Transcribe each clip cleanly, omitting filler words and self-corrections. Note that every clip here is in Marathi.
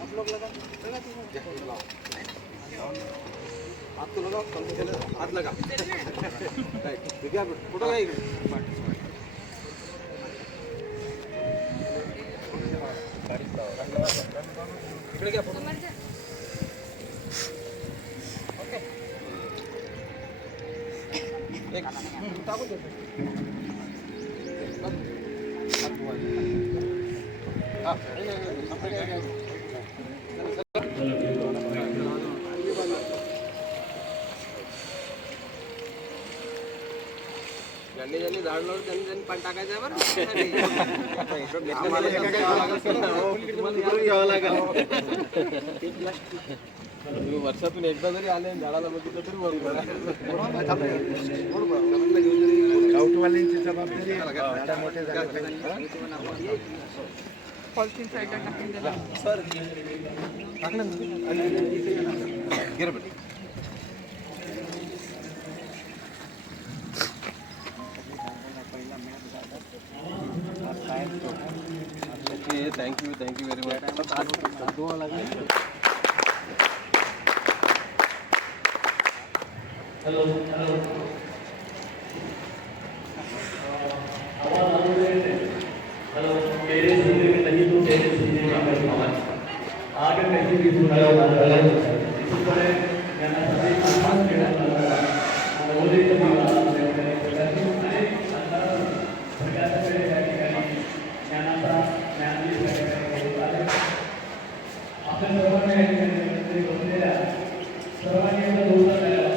आप लोग लगा आप तो लगाओ हाथ लगा फोटो इकडे घ्या फोटो ओके एक टाकू दे हां ज्यांनी झाड लावलं त्यांनी पण टाकायचं आहे बरं वर्षातून एकदा जरी आले झाडाला बघितलं तरी गावठीवाल्यांची जबाबदारी झाडा मोठे झाले पॉलिथिन साईडला टाकून दिला सर टाकलं गिर thank you very much hello hello तेरे सुनने में नहीं तो तेरे सुनने में आकर आवाज आगे कहीं भी सुनाया हुआ है इस पर मैंने सभी आवाज केड़ा लगा वो दे तो माला करके मैंने अंदर प्रकाश में जाके ज्ञान सा ज्ञान भी करके आपने सर्वांनी ऐकले बसलेल्या सर्वांनी एकदा दोनदा केला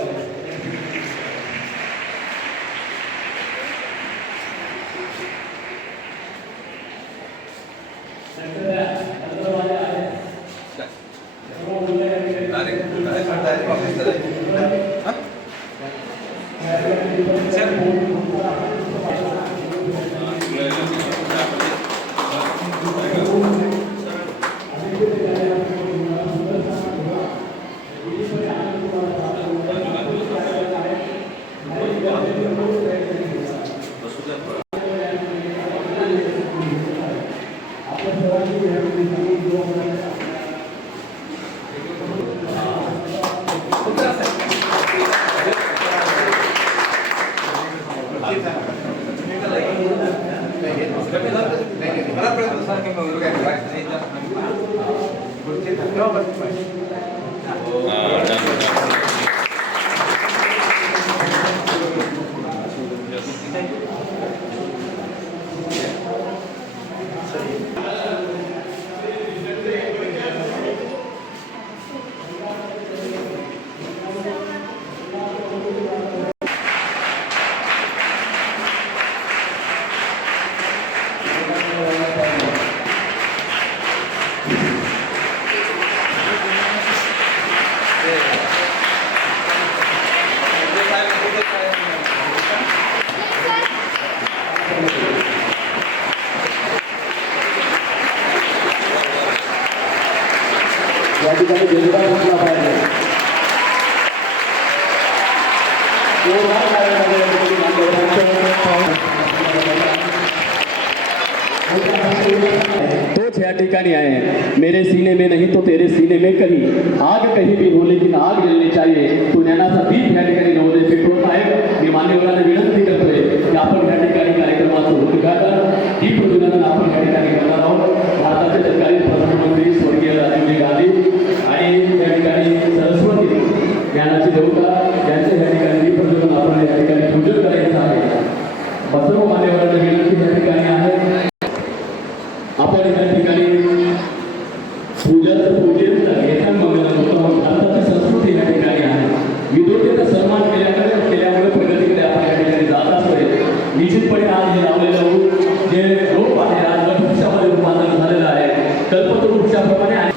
या ठिकाणी वेगळा म्हटला पाहिजे तोच या ठिकाणी आहे. मेरे सीने में नहीं तो तेरे सीने में कहीं आग कहीं भी हो लेकिन आग जलनी चाहिए. तो ज्ञानाचा दीप या ठिकाणी नवोदय पेट्रोल आहे. मी मान्यवरांना विनंती करतोय की आपण या ठिकाणी कार्यक्रमाचं उद्घाटन दीप प्रज्वलन आपण या ठिकाणी करणार आहोत. भारताचे तत्कालीन प्रधानमंत्री स्वर्गीय राजीवजी गांधी आणि या ठिकाणी सरस्वती ज्ञानाची देवता यांचे या ठिकाणी दीप प्रज्वलन आपण या ठिकाणी पूजन करायचं आहे. सर्व मान्यवरांना विनंती या ठिकाणी आहे आपण या ठिकाणी पूजेचं घेताना भारताची संस्कृती या ठिकाणी आहे. विद्वतेचा सन्मान केल्यामुळे प्रगतीकडे आपण या ठिकाणी जात असतोय. निश्चितपणे आज हे लावलेलं ऊस जे रोप आहे आज वटवृक्षामध्ये रूपांतर झालेलं आहे. कल्पतरू वृक्षाप्रमाणे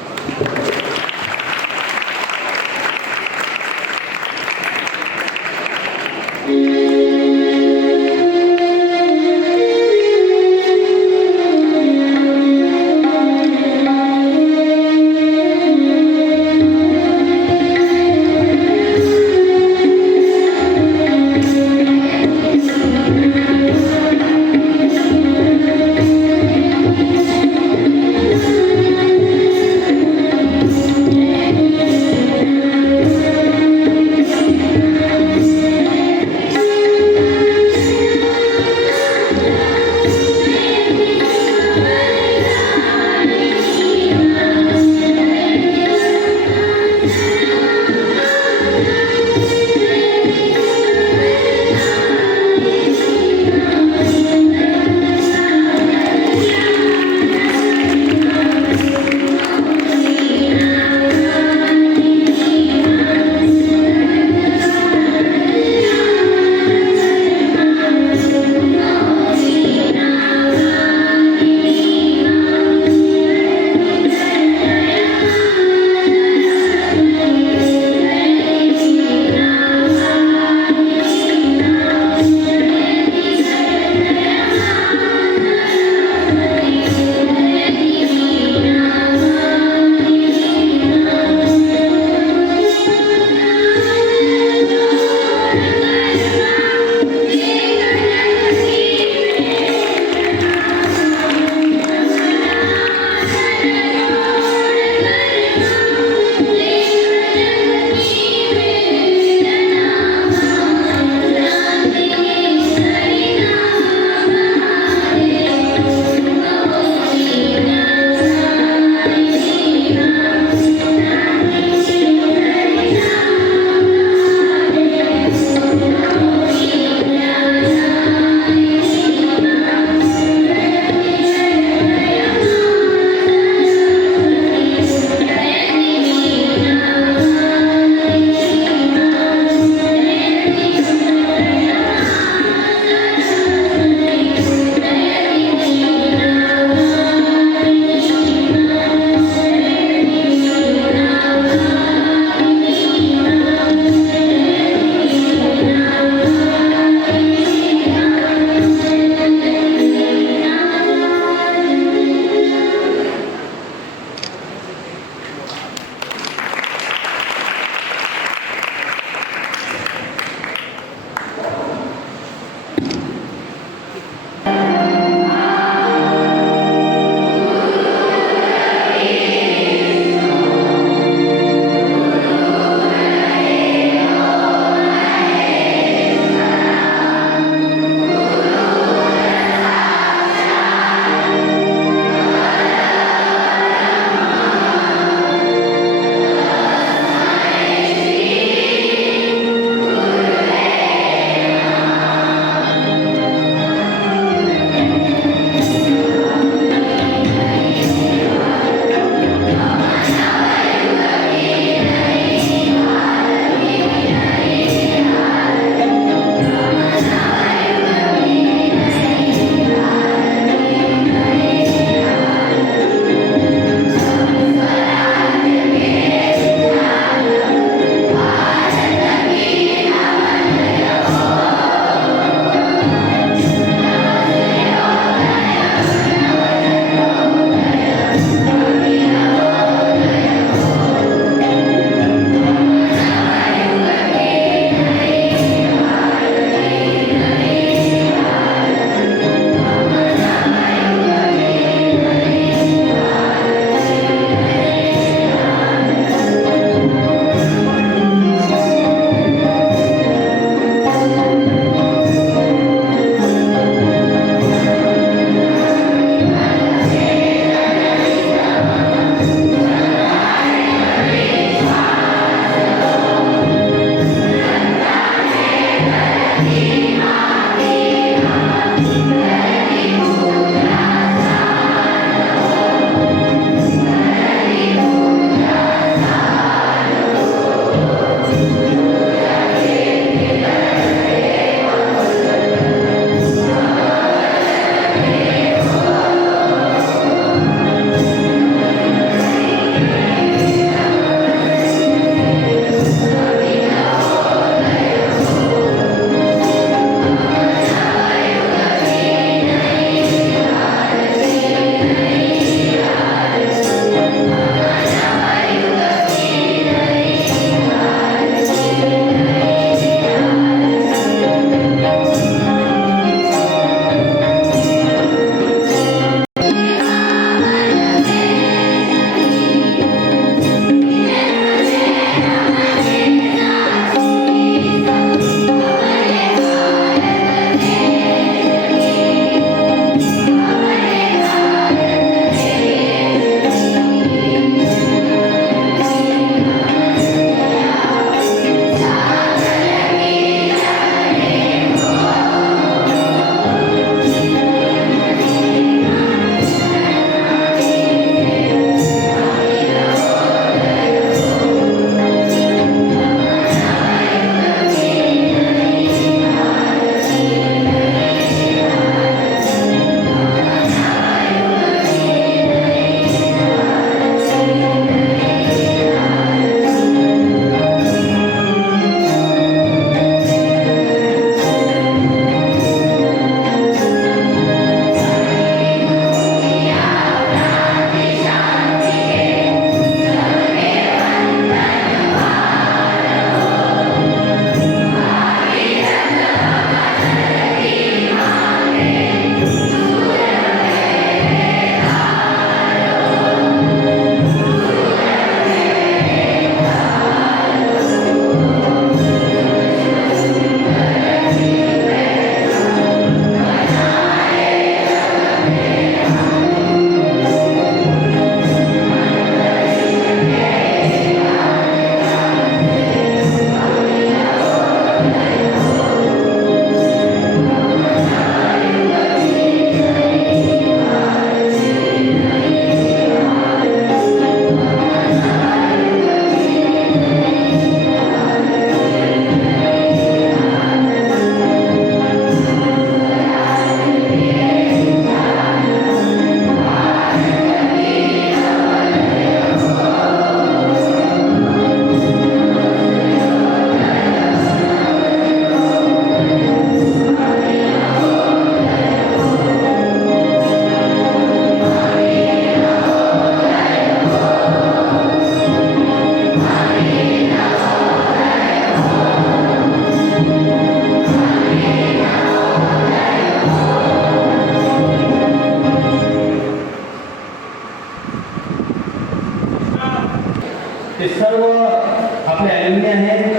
ते सर्व आपले ॲल्युमिनी आहेत,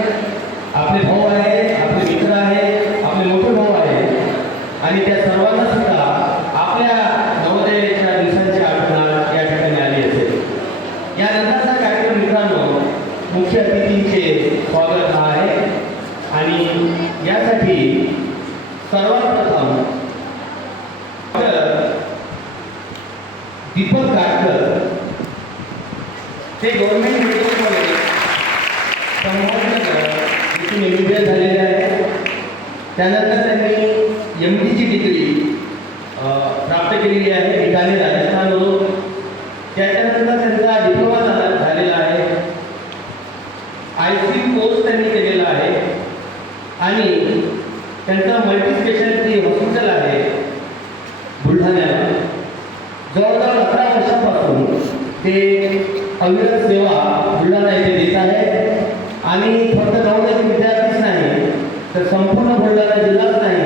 आपले भाऊ आहेत, आपले मित्र आहेत, आपले मोठे भाऊ आहेत आणि त्या सर्वांना सुद्धा आपल्या नवोदयाच्या दिवसांची आठवण या ठिकाणी आली असेल. यानंतरचा कार्यक्रम मित्रांनो मुख्य अतिथींचे स्वागत आहे आणि यासाठी सर्वात प्रथम दीपक काटकर ते गव्हर्नमेंट मेडिकल कॉलेज संभाजीनगर इथून MBBS झालेले आहे. त्यानंतर त्यांनी MDची डिग्री प्राप्त केलेली आहे ठिकाणी राजस्थानवरून. त्याच्यानंतर त्यांचा डिप्लोमा झालेला आहे. ICU कोर्स त्यांनी केलेला आहे आणि त्यांचं मल्टी स्पेशालिटी हॉस्पिटल आहे बुलढाण्याला. जवळजवळ 11 वर्षांपासून ते अविरत सेवा बुलढाणा येथे देत आहेत आणि फक्त नवोदय विद्यार्थीच नाही तर संपूर्ण बुलढाणा जिल्हाच नाही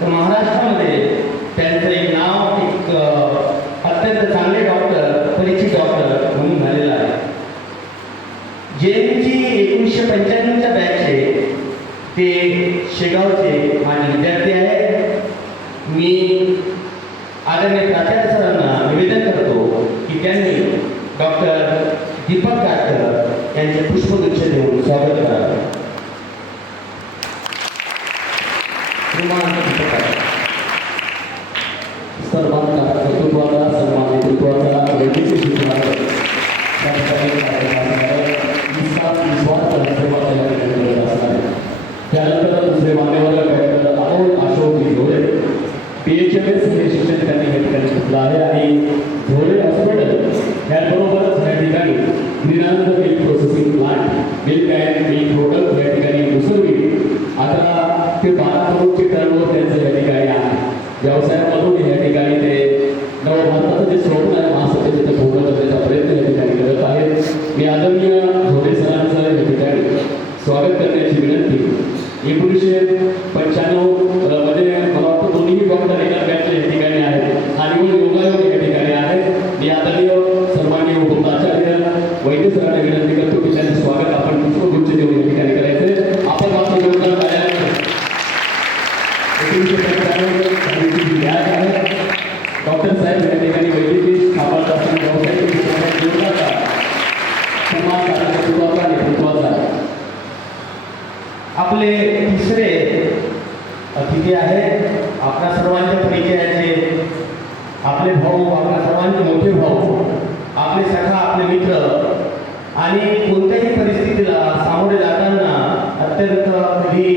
तर महाराष्ट्रामध्ये त्यांचं एक नाव एक अत्यंत चांगले डॉक्टर, परिचित डॉक्टर म्हणून झालेलं आहे. JNUची 1995च्या बॅचचे ते शेगावचे माझे विद्यार्थी आहेत. मी आदरणीय प्राचार्य सरांना निवेदन करतो की त्यांनी डॉक्टर दीपक काटकर यांचे पुष्पगुच्छ देऊन स्वागत करावे. सर्वांना कर्तृत्वाचा सन्मान नेतृत्वाचा वैद्यकीय शिक्षणाचा त्या ठिकाणी कार्यक्रम निस्वार्थ सेवा केलेली असणार. त्यानंतर दुसरे मान्यवर डॉक्टर अशोक झोळे PHMS हे शिक्षण त्यांनी या ठिकाणी घेतलं आहे आणि झोळे हॉस्पिटल याबरोबरच या ठिकाणी ग्रीनानंद milk processing plant milk and milk product या ठिकाणी मुसळवी 11 ते 12 करोडचे टर्नओव्हर त्यांचं या ठिकाणी आहे. व्यवसायामधून या ठिकाणी ते नवभारताचं जे स्वप्न आहे महासत्तेचे ते पूर्ण करण्याचा प्रयत्न या ठिकाणी करत आहेत. मी आदरणीय झोळे सरांचं या ठिकाणी स्वागत करण्याची विनंती. 1995 मध्ये मला वाटतं दोन्ही डॉक्टर एका बॅचच्या या ठिकाणी आहेत आणि योगायोग या ठिकाणी आहेत. मी आदरणीय सन्माननीय उपप्राचार्य वैद्य सरांना विनंती करतो की त्यांचं स्वागत आपण पुष्पगुच्छ देऊन या ठिकाणी करायचं. आपण आपलं योगदान द्यायला 1995 बॅच आहे. डॉक्टर साहेब या ठिकाणी वैद्यकीय स्थापना असताना व्यावसायिक जीवनाचा सन्मान कर्तृत्वाचा नेतृत्वाचा आपले तिसरे अतिथी आहेत आपल्या सर्वांच्या परिचयाचे आपले भाऊ, आपल्या सर्वांचे मोठे भाऊ, आपले सखा, आपले मित्र आणि कोणत्याही परिस्थितीला सामोरे जाताना अत्यंत कधी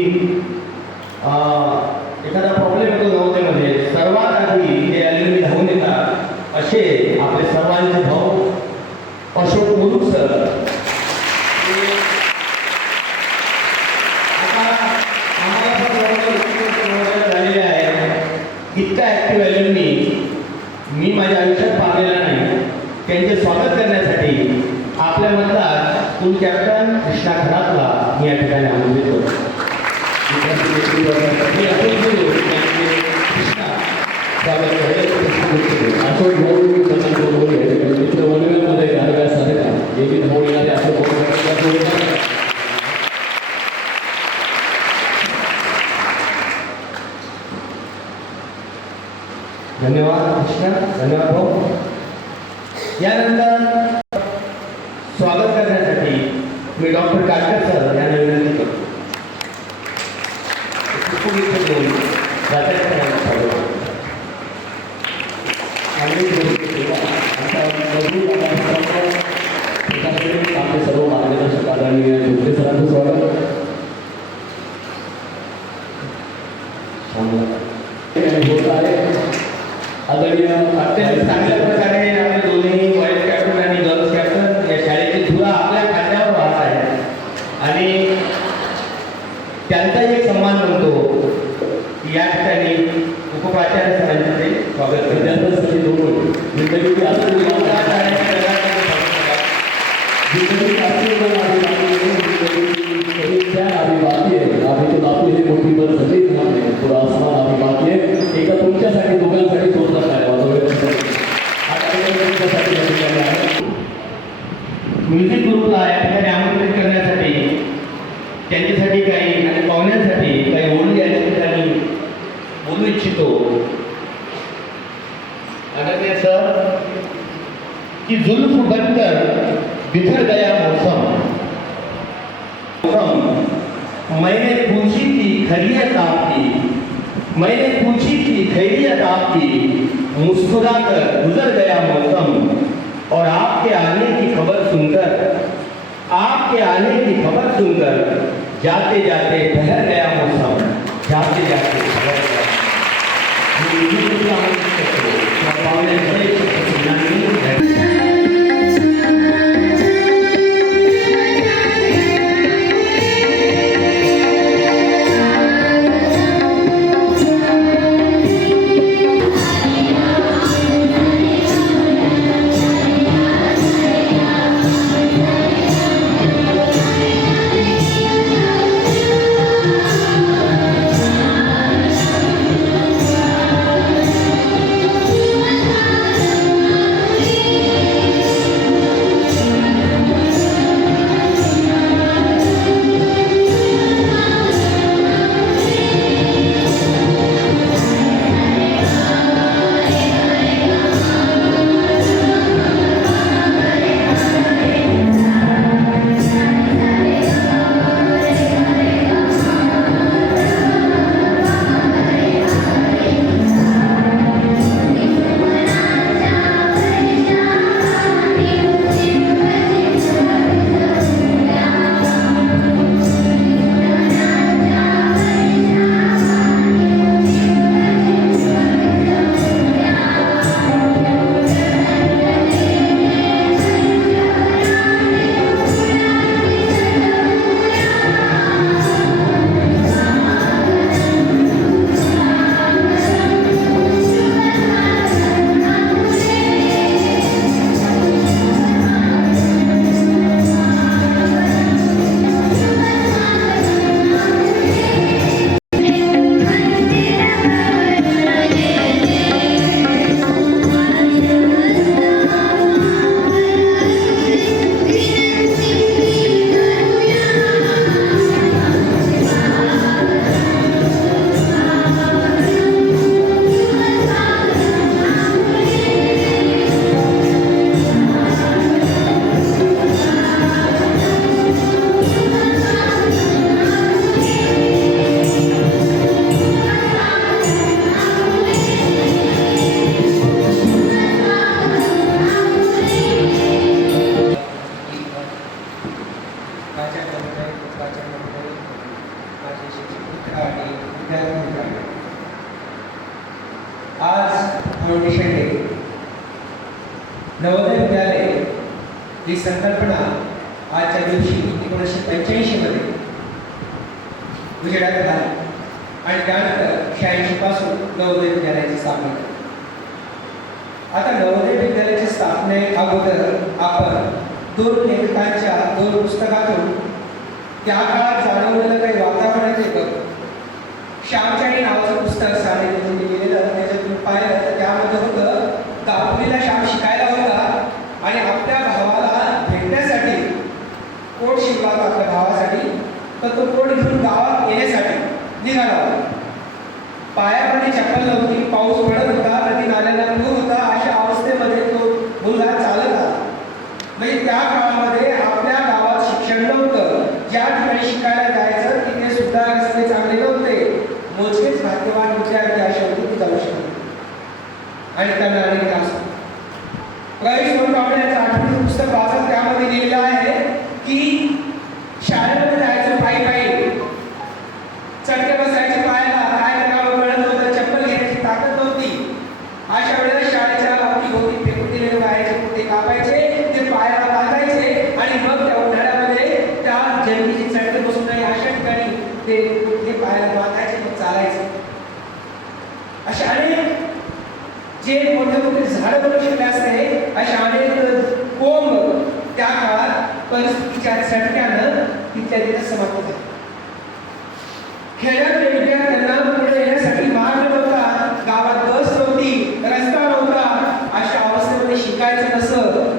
एखादा प्रॉब्लेम येतो नवोदयमध्ये सर्वात आधी ते ॲल्युमिनी धावून येतात असे आपले सर्वांचे भाऊ अशोक मुरुड सर. झालेले आहे. इतका ॲक्टिव्ह ॲल्युमिनी मी माझ्या आयुष्यात पाहिलेला नाही. त्यांचे स्वागत करण्यासाठी आपल्यामधला स्कूल कॅप्टन कृष्णा खरातला मी या ठिकाणी आमंत्रित करतो. धन्यवाद कृष्णा, धन्यवाद भाऊ. यानंतर स्वागत करण्यासाठी मी डॉक्टर काटकर सर यांना विनंती करतो. आपले सर्व मार्गदर्शक आदरणीय जोगटे सरांचं स्वागत. होत आहे आदरणीय अत्यंत चांगल्या प्रकारे आपले दोन्ही बॉईज कॅप्टन आणि गर्ल्स कॅप्टन या शाळेची धुरा आपल्या खांद्यावर वाहत आहे आणि त्यांचाही एक सन्मान बनतो की या ठिकाणी उपप्राचार्य सरांचे ते स्वागत करतात. विद्यार्थ्यांसाठी दोन जिंदगी असलेली अभी बाकी है. अभी तो बाकी है मोठी बस झाली नाही थोडा आसमान अभी बाकी आहे. एका तुमच्यासाठी दोघांसाठी जोरदार आहे. मी म्युझिक ग्रुपला या ठिकाणी आमंत्रित करण्यासाठी त्यांच्यासाठी काही आणि पाहुण्यांसाठी काही ओळी या ठिकाणी बोलू इच्छितो. आदरणीय सर कि जुल्फ बनकर बिखर गया मौसम, मैंने पूछी थी खैरियत आपकी, मैंने पूछी थी खैरियत आपकी, मुस्कुरा कर गुजर गया मौसम, और आपके आने की खबर सुनकर, आपके आने की खबर सुनकर जाते जाते ठहर गया मौसम, जाते जाते ठहर गया. आज फाउंडेशन डे. नवोदय विद्यालय ही संकल्पना आजच्या दिवशी 1985 मध्ये उजेडात आली आणि त्यानंतर 86 पासून नवोदय विद्यालयाची स्थापना झाली. आता नवोदय विद्यालयाच्या स्थापने अगोदर आपण दोन लेखकांच्या दोन पुस्तकातून त्या काळात जाणवलेलं काही वातावरण बघ. श्यामच्याही नावाचं पुस्तक साडेतीनशे लिहिलेलं, त्याच्यातून पाहिलं तर त्यामध्ये होतं कापणीला श्याम शिकायला होता आणि आपल्या भावाला भेटण्यासाठी कोट शिकला होता आपल्या भावासाठी, तर तो कोट घेऊन गावात येण्यासाठी निघाला होता. पायामध्ये चप्पल नव्हती, पाऊस पडत होता, नदी नाल्यांना पूर होता, अशा अवस्थेमध्ये तो मुलगा चालत आला. म्हणजे त्या काळामध्ये आपल्या गावात शिक्षण नव्हतं, ज्या ठिकाणी शिकायला जायचं तिथे सुद्धा रस्ते चांगले नव्हते. मोजकेच भाग्यवान विद्यार्थी अशा होते जाऊ शकते आणि त्यांना अनेक त्रास. प्रवेश यांचं आठवणीचं पुस्तक वाचत त्यामध्ये लिहिलेलं आहे की शाळेमध्ये जायचं पायी पायी, चटके बसायचे पायाला, काय करावं कळत नव्हतं, चप्पल घेण्याची ताकद नव्हती. अशा वेळेला शाळेच्या अवतीभोवती फेकून दिलेले पायाचे पोते कापायचे, ते पायाला बांधायचे आणि मग त्या उन्हाळ्यामध्ये त्या जमिनीची चटके बसून नाही अशा ठिकाणी ते पायाला बांधायचे, मग चालायचे. अशा अनेक जे मोठे मोठे झाडं बनवू शकले असते, अशा अनेक कोंब त्या काळात परिस्थितीच्या झटक्यानं तिथल्या तिथे समाप्त झाले. खेड्यात विद्यार्थ्यांना पुढे येण्यासाठी मार्ग नव्हता, गावात बस नव्हती, रस्ता नव्हता, अशा अवस्थेमध्ये शिकायचं कसं.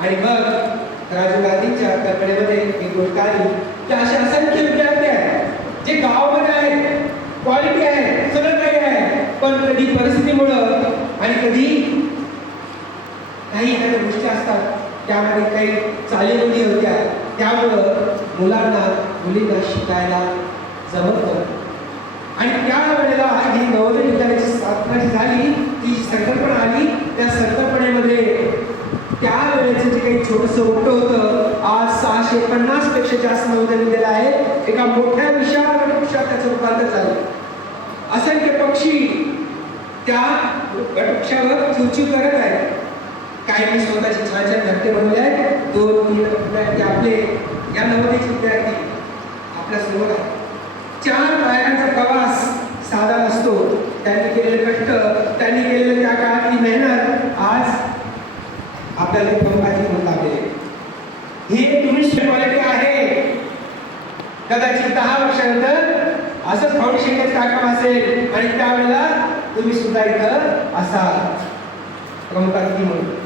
आणि मग राजीव गांधींच्या कल्पनेमध्ये एक गोष्ट आली की असे असंख्य विद्यार्थी आहेत जे गावामध्ये आहेत, क्वालिटी आहे, सगळं काही आहे, पण कधी परिस्थितीमुळं आणि कधी काही एखाद्या गोष्टी असतात त्यामध्ये काही चालीरुली होत्या, त्यामुळं मुलींना शिकायला जमत नव्हतं. आणि त्या वेळेला ही नवोदय विद्यालयाची स्थापना जी झाली, ती जी संकल्पना आली, त्या संकल्पनेमध्ये त्यावेळेचं जे काही छोटंसं मोठं होतं, आज 650 पेक्षा जास्त नवोदय विद्यालय आहे, एका मोठ्या विशाल वटवृक्षात त्याचं रूपांतर झालं. असंख्य पक्षी त्या वटवृक्षावर चिवचिव करत आहेत. काही स्वतःचे छान छान घरटे बनवले आहेत. 2-3 विद्यार्थी आपले या नवोदयचे विद्यार्थी आपल्या समोर आहेत. 4 पायऱ्यांचा प्रवास साधा नसतो. त्यांनी केलेले कष्ट, त्यांनी केलेले त्या काळातली मेहनत आज आपल्याला प्रमुखाची म्हणून लागलेली. ही तुम्ही क्वालिटी आहे. कदाचित 10 वर्षानंतर असंच फाउंडेशनचं काम असेल आणि त्यावेळेला तुम्ही सुद्धा इथं असाल प्रमुखाची म्हणून.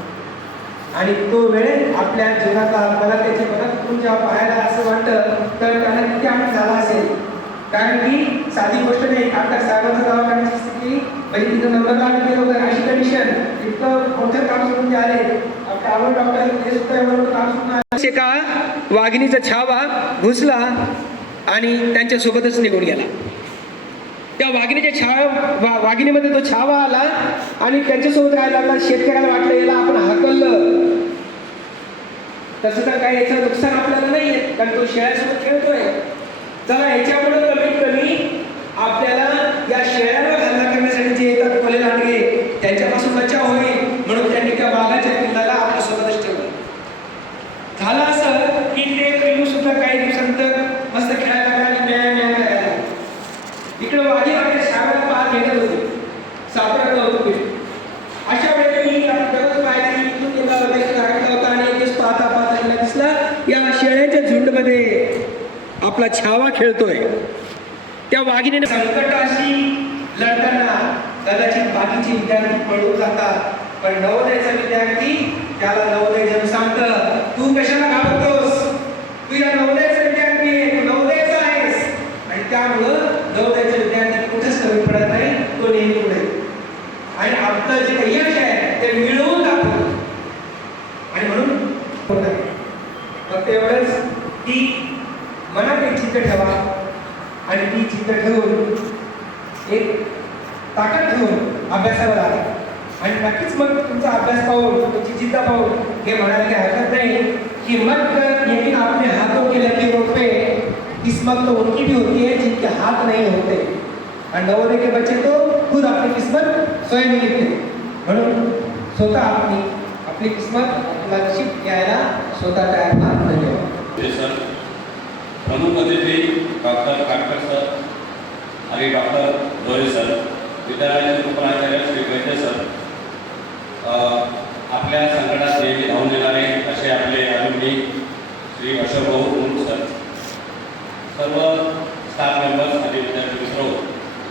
आणि तो वेळ आपल्या जीवनातला मला त्याची मदत तुमच्या पाहायला असं वाटतं तर त्यांना किती आनंद झाला असेल. कारण की साधी गोष्ट नाही. आपल्या साहेबांचं दवाखान्याची स्थिती म्हणजे तिथं नंबर लागून गेलं होतं, अशी कंडिशन, इतकं मोठं काम सोडून ते आले. आपल्या आवड डॉक्टर हे सुद्धा एवढं काम सोडून आले. एका वाघिणीचा छावा घुसला आणि त्यांच्यासोबतच निघून गेला. त्या वाघिणीच्या वाघिणीमध्ये तो छावा आला आणि त्यांच्यासोबत राहायला लागला. शेतकऱ्याला वाटलं याला आपण हाकललं तसं तर काही याचं नुकसान आपल्याला नाही आहे, कारण तो शेळ्यासोबत खेळतोय. चला याच्यामुळे कमीत कमी आपल्याला या शेळ्यावर हल्ला करण्यासाठी जे येतात कोले लांडगे त्यांच्यापासून बचाव होईल, म्हणून त्यांनी त्या वाघाच्या पिल्लाला आपल्यासोबतच ठेवलं. झालं असं की ते पिल्लू सुद्धा काही दिवसानंतर मस्त खेळायला लागला आणि न्याय करायला. इकडे वाघीण आपल्या शाळेला पाहत घेतच होते, सापडत नव्हतं पिल्लू. अशा वेळेला मी दररोज पाहायची इथून गेला होता, इथून ऐकला होता आणि एक दिवस पाहता मला दिसला या शेळ्यांच्या झुंडमध्ये आपला छावा खेळतोय. त्या वाघिणीने संकटाशी लढताना कदाचित बाकीचे विद्यार्थी पळून जातात, पण नवोदयचा विद्यार्थी त्याला नवोदय जण सांगतं तू कशाला घाबरतोस, तू या नवोदयचा विद्यार्थी आहे, तू नवोदयचा आहेस. आणि त्यामुळं नवोदयचा विद्यार्थी कुठेच कमी पडत नाही, तो नेहमी पुढे. आणि आपलं जे काही यश आहे ते मिळवून दाखवतो. आणि म्हणून फक्त एवढंच की मनात एक चित्त ठेवा आणि ती चित्त ठेवून एक ताकद ठेवून अभ्यासावर आला. आणि नक्कीच मग तुमचा अभ्यास पाहून तुमची जिद्द पाहून हे म्हणायला काही हरकत नाही कि मत लेकिन आपने हाथों की लगी रोपे किस्मत तो उनकी भी होती है जिनके हाथ नहीं होते. आणि नवोदय के बच्चे तो खुद अपनी किस्मत स्वयं लिखते. म्हणून स्वतः आपली किस्मत नशीब घ्यायला स्वतः तयार व्हा. धन्यवाद. प्रमुख अतिथी डॉक्टर काटकर सर आणि डॉक्टर गोरे सर, विद्यालयाचे उपप्राचार्य श्री वैद्य सर, आपल्या संकटात नेहमी धावून येणारे असे आपले अलुमनी श्री अशोक भाऊ मुंड सर, सर्व स्टाफ मेंबर्स आणि विद्यार्थी मित्र,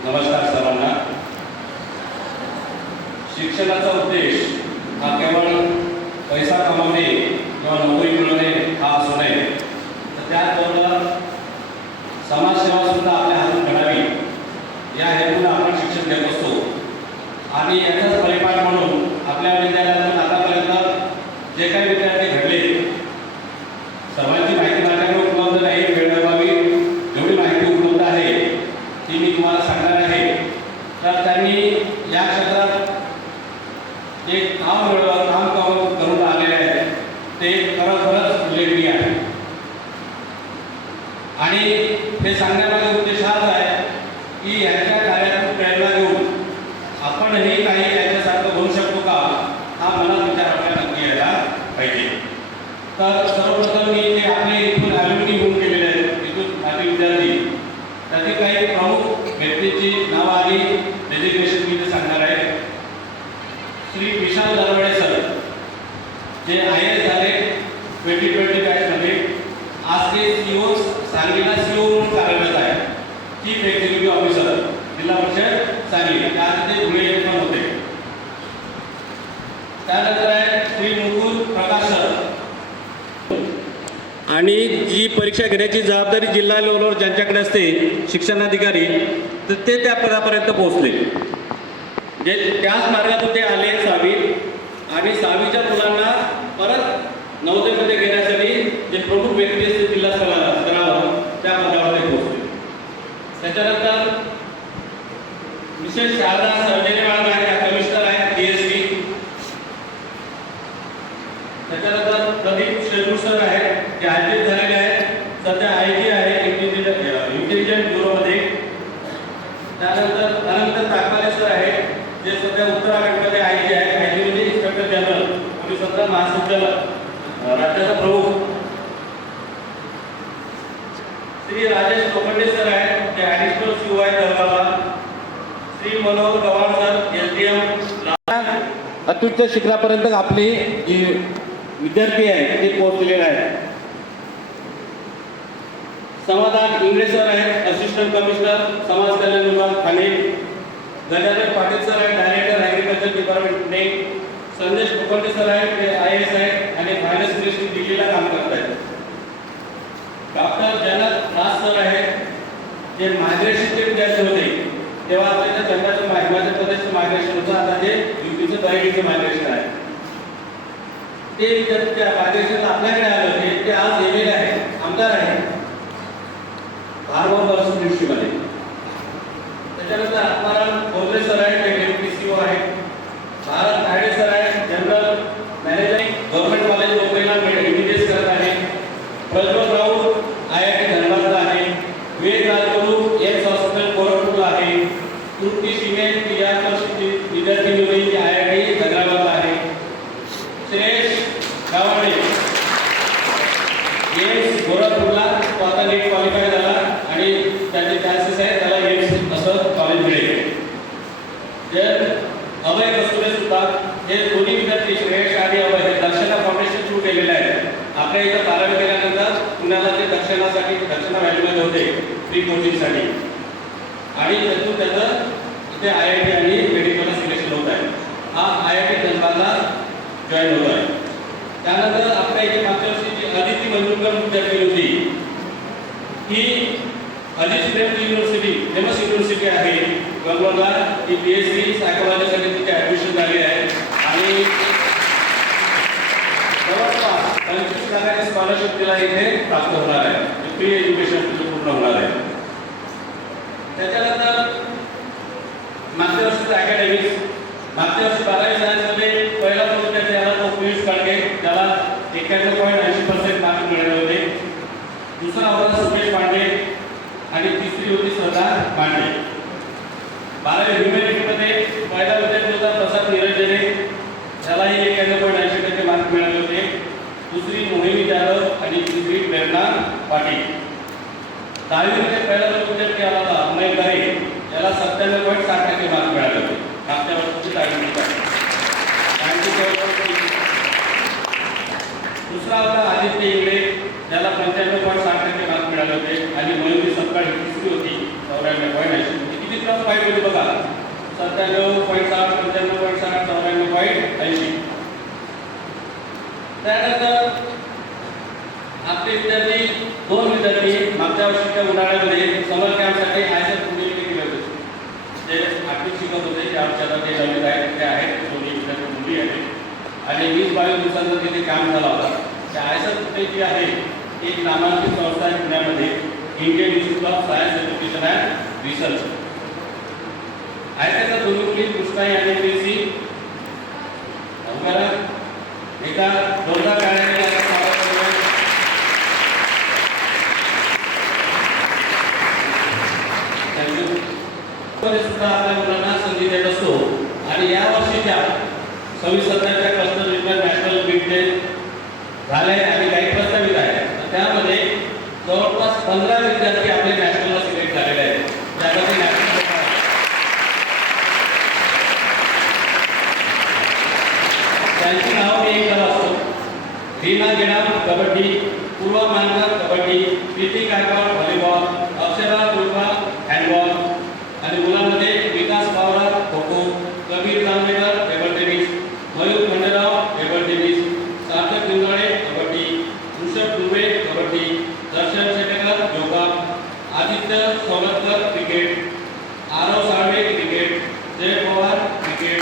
नमस्कार सर्वांना. शिक्षणाचा उद्देश हा केवळ पैसा कमावणे किंवा नोकरी मिळवणे हा असू नये, तर त्याचबरोबर समाजसेवा सुद्धा आपल्या हातून घडावी या हेतून आपण शिक्षण देत असतो. आणि याचाच परिपाठ म्हणून आपल्या विद्यालयातून आतापर्यंत जे काही विद्यार्थी घडले सर्वांची माहिती माझ्याकडे उपलब्ध नाही, वेळोवेळी जेवढी माहिती उपलब्ध आहे ती मी तुम्हाला सांगणार आहे. तर त्यांनी या क्षेत्रात एक काम करून आलेले आहे ते खरंच उल्लेखनीय आहे. आणि हे सांगण्यामागे उद्देश हाच आहे की यांच्या कार्यातून प्रेरणा घेऊन आपणही काही याच्यासारखं होऊ शकतो का, हा मनात विचार आपल्याला नक्की यायला पाहिजे. तर सर्वप्रथम मी जे आपले इथून अलुमनी होऊन गेलेले आहेत, इथून आपले विद्यार्थी, त्यातील काही प्रमुख व्यक्तींची नावं आणि डेजिग्नेशन मी ते सांगणार आहे. श्री विशाल दरवडे सर, जे IAS झाले 2020 बॅचमध्ये, आज ते CEO सांगलीला CEO म्हणून कार्यरत आहे, चीफ एक्झिक्युटिव्ह ऑफिसर, जिल्हा परिषद सांगली. त्याआधी ते धुळे पण होते. त्यानंतर आहे श्री मुकुल प्रकाश सर, आणि जी परीक्षा घेण्याची जबाबदारी जिल्हा लेवलवर ज्यांच्याकडे असते शिक्षणाधिकारी, तर ते त्या पदापर्यंत पोहोचले. जे त्याच मार्गातून ते आले 6वी, आणि 6वीच्या मुलांना परत 9वीमध्ये घेण्यासाठी जे प्रमुख व्यक्ती असते जिल्हा स्तरावर त्या पदावर ते पोहोचले. त्याच्यानंतर विशेष शारदा सर्वजनी मॅडम आहेत, त्या कमिशनर आहेत DSP. त्याच्यानंतर प्रदीप शेजूर सर आहेत, ते IPS झालेले आहेत, सध्या IG आहे इंटेलिजंट ब्युरोमध्ये. त्यानंतर अनंत ताकवाले सर आहेत, जे सध्या उत्तराखंडमध्ये IG आहे. IG म्हणजे इन्स्पेक्टर जनरल पोलीस तंत्र महासंचालक राज्याचा प्रमुख. श्री राजेश लोखंडे सर आहेत, ते ॲडिशनल COI जळगावला. श्री मनोहर गव्हाण सर SDM. अत्युच्च शिखरापर्यंत आपली जी विद्यार्थी आहेत ते पोहोचलेले आहेत. समाधान इंगळे सर आहेत, असिस्टंट कमिशनर समाज कल्याण विभाग ठाणे. गजानन पाटील सर आहेत, डायरेक्टर ॲग्रिकल्चर डिपार्टमेंट पुणे. संदेश कोकंडे सर आहेत, ते IAS आहेत आणि फायनान्स मिनिस्ट्री दिल्लीला काम करत आहेत. डॉक्टर जनक राज सर आहेत, जे मायग्रेशनचे विद्यार्थी होते तेव्हा आपल्या जगाचं हिमाचल प्रदेशचं मायग्रेशन होतं, आता ते UPचं बरेलीचं मायग्रेशन आहे. ते विद्यार्थी त्या मायग्रेशनला आपल्याकडे आले होते, ते आज MLA आहेत, आमदार आहेत भारवार दृष्टीमध्ये. त्याच्यानंतर आत्माराम बोगले सर आहेत, ते डेप्युटी CO आहेत. भारत तायडे सर आहेत, जनरल मॅनेजर गव्हर्नमेंट कॉलेज मुंबईला MBBS करत आहे. प्रज्वल राऊत IIT धनबादला आहे. वेद राजगुरू एम्स हॉस्पिटल गोरखपूरला आहे. तृप्ती सिंगे विद्यार्थी निवडणी IIT हैदराबादला आहे. श्रेयस गावाडे एम्स गोरखपूरला, तो आता नीट क्वालिफाय झाला आणि त्याचे चान्सेस आहेत त्याला एम्स असं कॉलेज मिळेल. जर अभय कस्तुरे सुद्धा, हे दोन्ही विद्यार्थी श्रेयस आणि अभय हे दर्शना फाउंडेशन थ्रू केलेले आहेत. आपल्या इथं 12वी केल्यानंतर पुण्याला ते दर्शना व्हॅलीमध्ये होते फ्री कोचिंगसाठी, आणि त्यातून त्याचं इथे IIT आणि मेडिकलला सिलेक्शन होत आहे. हा IIT धनबादला जॉईन होत आहे. त्यानंतर आपल्या इथे मागच्या वर्षी जी अदिती मंजुरकर विद्यार्थी होती, ही Ajit Premji university famous university आहे बंगलोरला. ती BSc सायकोलॉजीसाठी तिथे ॲडमिशन झाली आहे आणि जवळपास 25 लाखाची स्कॉलरशिप तिला इथे प्राप्त होणार आहे. फ्री एज्युकेशन तिथे पूर्ण होणार आहे. त्याच्यानंतर मागच्या वर्षीचं अकॅडमिक्स, मागच्या वर्षी 12वी सायन्समध्ये पहिला विद्यार्थी आला तो पियुष काडगे, त्याला 91.80% मार्क मिळाले होते. दुसरा होता सुमेश पांडे आणि तिसरी होती श्रद्धा पांडे. 12वी ह्युमॅनिटीमध्ये पहिला विद्यार्थी होता प्रसाद निरंजने, त्यालाही 91.80% मार्क मिळाले होते. दुसरी मोहिनी जाधव आणि तिसरी प्रेरणा पाटील. 10वीमध्ये पहिला विद्यार्थी आला होता अमय गारे, याला 97.60% मार्क मिळाले होते. मागच्या वर्षीची 10वी. दुसरा होता आदित्य इंगळे, त्याला 95.60% मार्क मिळाले होते. आणि मयुरी सपकाळ ही तिसरी होती 94.80. किती क्रम पाहिजे होती बघा, 97.60, 95.60, 94.80. त्यानंतर आपले विद्यार्थी, 2 विद्यार्थी मागच्या वर्षीच्या उन्हाळ्यामध्ये समर कॅम्पसाठी ISF पुणे इथे गेले होते. जे 8वी शिकत होते, त्या वर्षाला ते नवीन आहेत, ते आहेत दोन्ही विद्यार्थी मुली आहेत. आणि 20-22 दिवसांचा तिथे काम झाला होता. त्या ISF पुणे जी आहे एक नामांकित संस्था आहे पुण्यामध्ये, Indian institute of science education and research. ISF दोन्ही मुली कृष्णाई आणि प्रीसी एका जोरदार कार्याने सुद्धा आपल्या मुलांना संधी देत असतो. आणि या वर्षीच्या 26-27च्या क्लस्टर विज्ञान नॅशनल बीटचे झाले आणि काही प्रस्तावित आहे. त्यामध्ये जवळपास 15 विद्यार्थी आपले नॅशनलला सिलेक्ट झालेले आहेत. त्यामध्ये नॅशनल त्यांची नाव मी एकदा वाचतो. Reena Gedam kabaddi, Purva Mankar kabaddi, Preeti Gaikwad volleyball, Akshara Durga handball. आणि मुलांमध्ये Vikas Pawara kho kho, Kabir Jambhekar table tennis, Mayur Khanderao table tennis, Sarthak Ningale kabaddi, Rishabh Dubey kabaddi. Savlatkar cricket, Aarav Salve cricket, Jai Pawar cricket.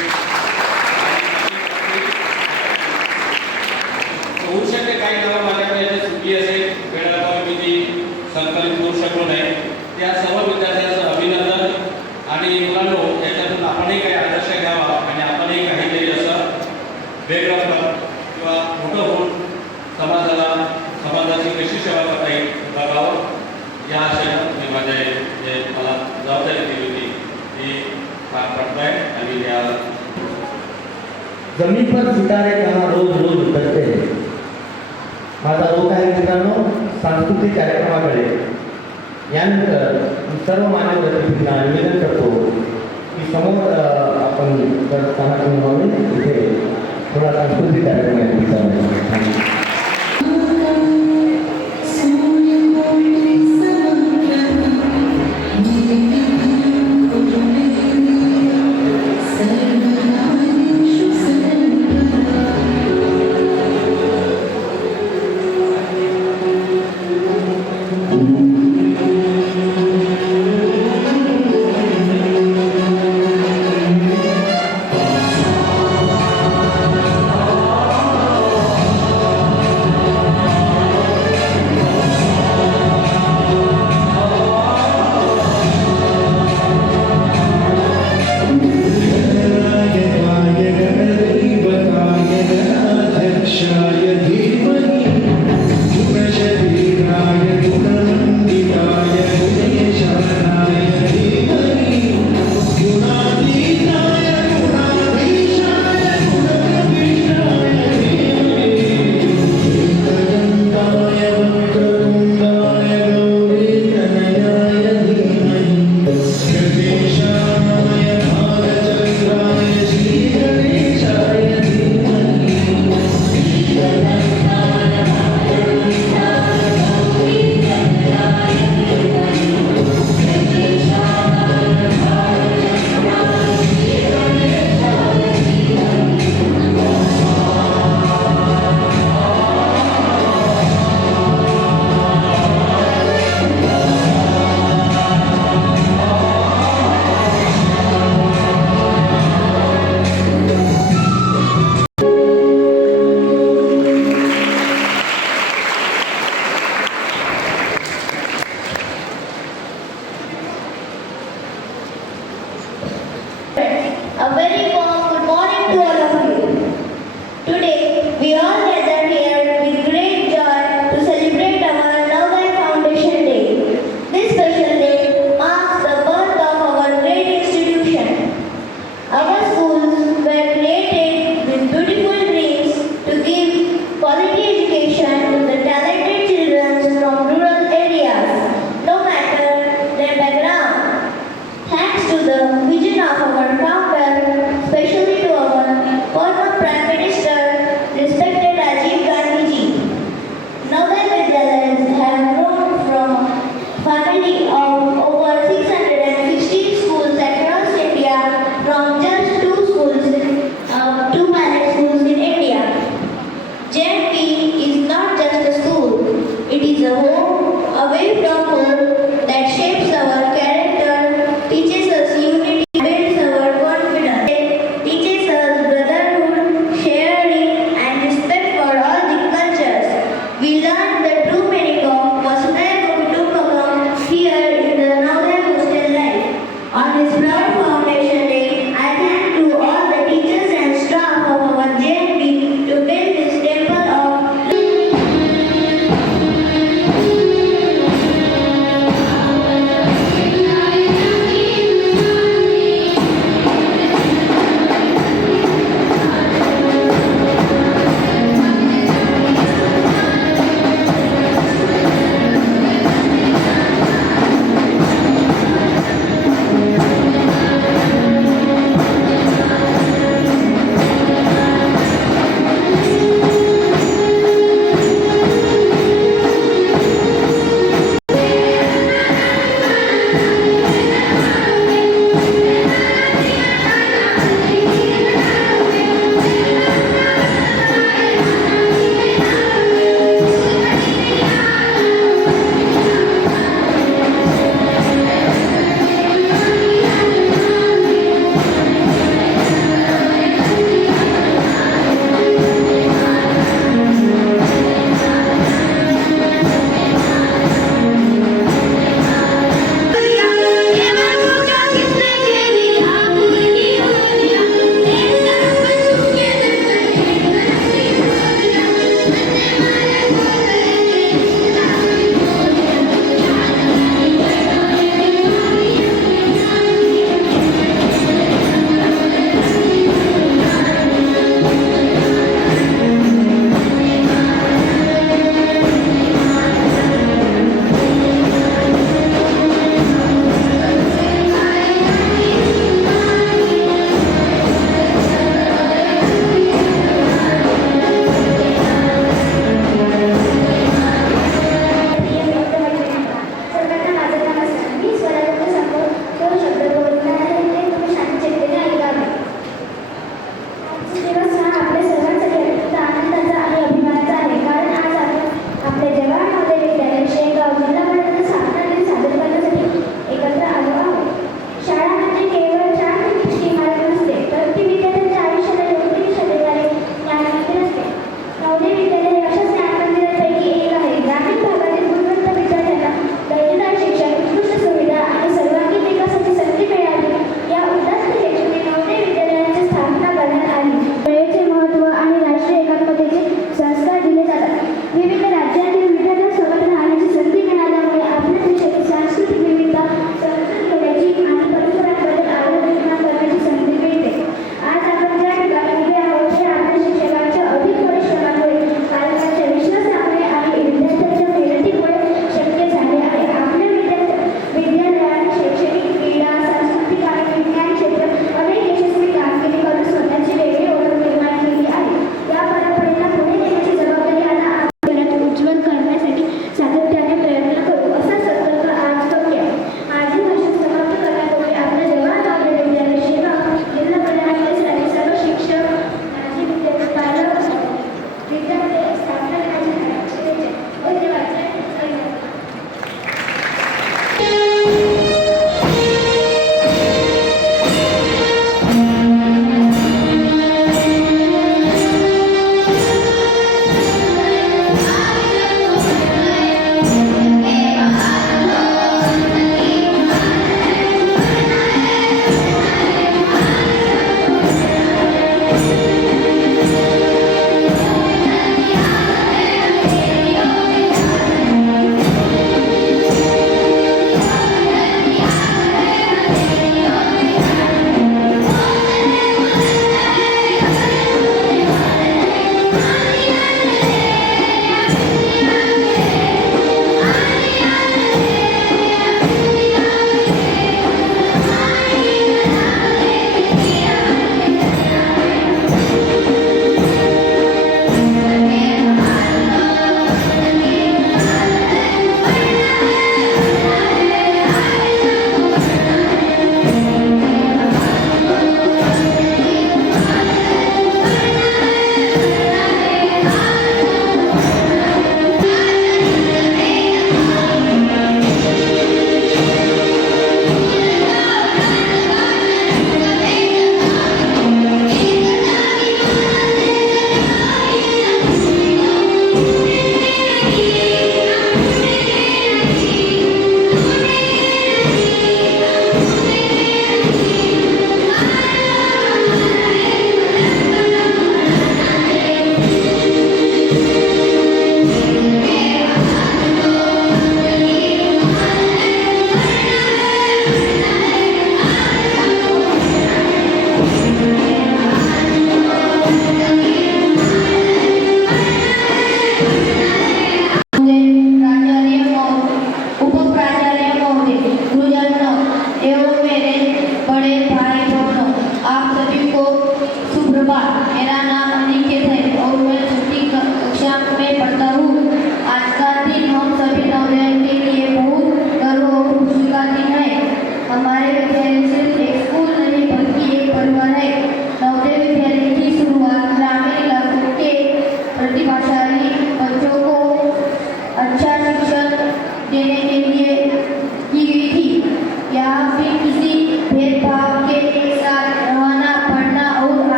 होऊ शकते काही नावं माझ्याकडे याची चुकी असेल, वेळाभावी मी ती संकलित करू शकलो नाही. त्या सर्व विद्यार्थ्यांचं अभिनंदन. आणि मुलांनो, याच्यातून आपणही काही आदर्श घ्यावा आणि आपणही काहीतरी असं वेगळं किंवा मोठं होऊन समाजाची कशी सेवा करता येईल बघावं, या आशयानं मी माझ्या जे मला जबाबदारी दिली होती ती पार पडताय. आणि या जमीन पर सितारे कहाँ रोज रोज उतरते हैं. माझा रोग आहे मित्रांनो सांस्कृतिक कार्यक्रमाकडे. यानंतर मी सर्व मान्य व्यक्तींना निवेदन करतो की समोर आपण जर कार्यक्रम व्हावे तिथे थोडा सांस्कृतिक कार्यक्रम आहे.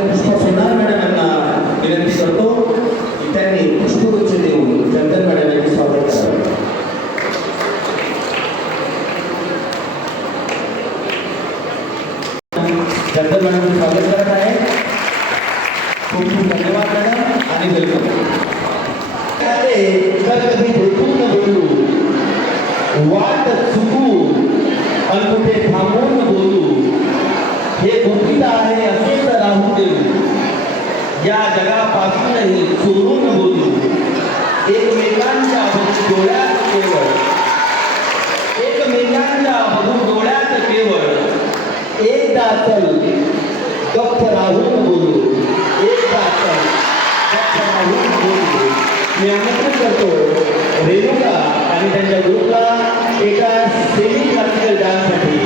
पुष्पा सोनार मॅडम यांना विनंती करतो की त्यांनी पुष्पगुच्छ देऊन चंदन मॅडम यांचे स्वागत करावे. चंदन मॅडमचे स्वागत करत आहे. खूप खूप धन्यवाद मॅडम आणि वेलकम. तर कधी भेटून बोलू, वाट चुकू आणि कुठे थांबून बोलू, हे गुपित आहे असेच राहू देऊ, या जगापासूनही चोरून बोलू, एकमेकांच्या बघू डोळ्यात केवळ, एकमेकांच्या बघू डोळ्यात केवळ, एकदा चल गप्प राहून बोलू, एकदा चल गप्प राहून बोलू. मी आमंत्रित करतो रेणुका आणि त्यांच्या ग्रुपला एका सेमी क्लासिकल डान्ससाठी.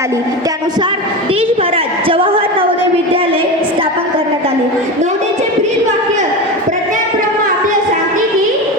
आली. त्यानुसार देशभरात जवाहर नवोदय विद्यालय स्थापन करण्यात आले. नवोदयचे ब्रीद वाक्य प्रज्ञाप्रम आपल्याला सांगते की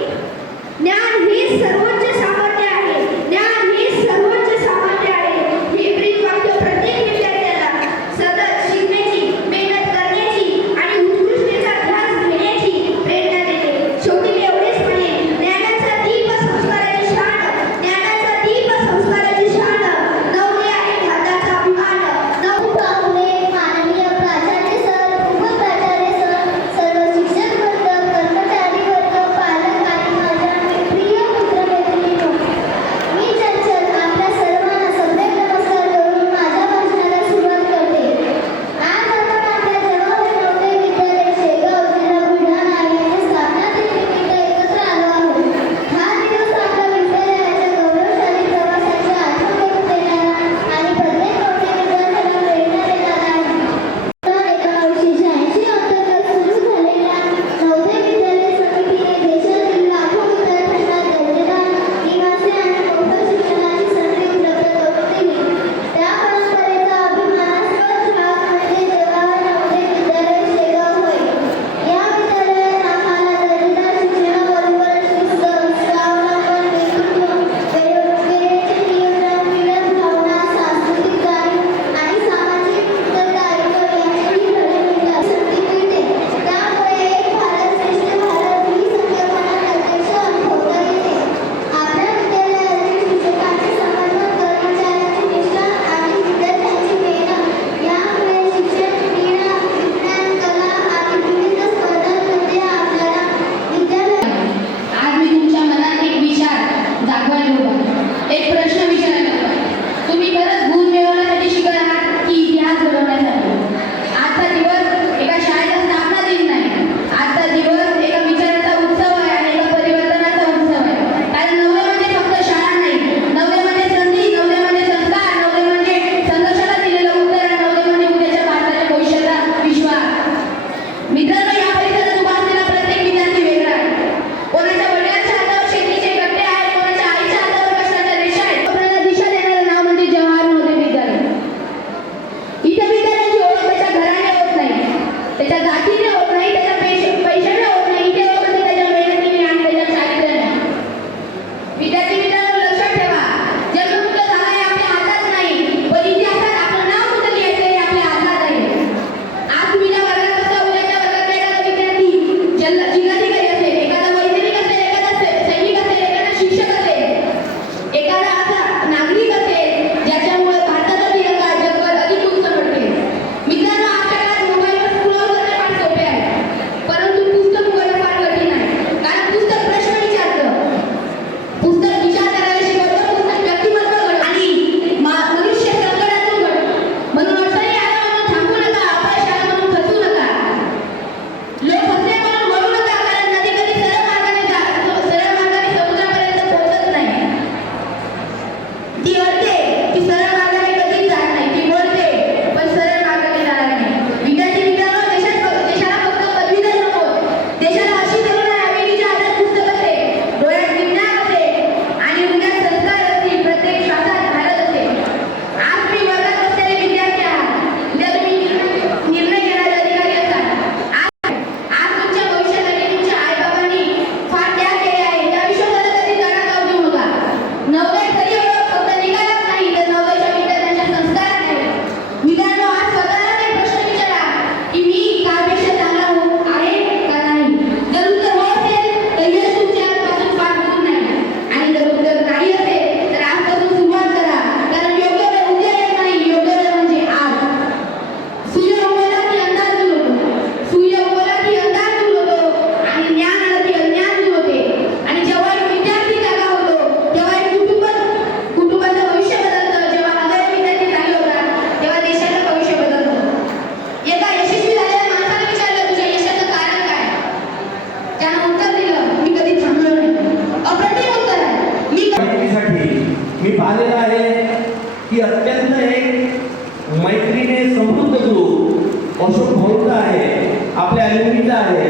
ग्रुपचा आहे, आपल्या अल्युमिनीचा आहे,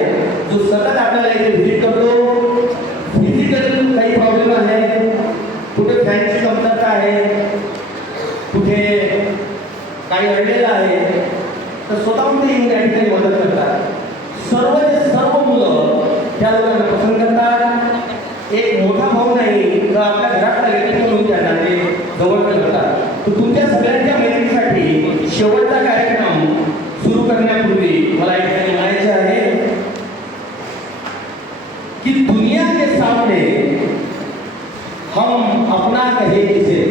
जो सतत आपल्याला इथे व्हिजिट करतो. फिजिकल काही प्रॉब्लेम आहे, कुठे फॅनची कमतरता आहे, कुठे काही अडलेलं आहे, तर स्वतःहून ते येऊन या ठिकाणी मदत करतात. सर्व मुलं त्या लोकांना पसंत करतात. एक मोठा भाऊ नाही तर आपल्या घरातला व्यक्ती म्हणून त्यांना ते जवळ करतात. तर तुमच्या सगळ्यांच्या मैत्रीसाठी शेवटचा कार्यक्रम सुरू करण्यापूर्वी मला एक ठिकाणी म्हणायचे आहे की दुनिया के सामने हम अपना कहे जिसे,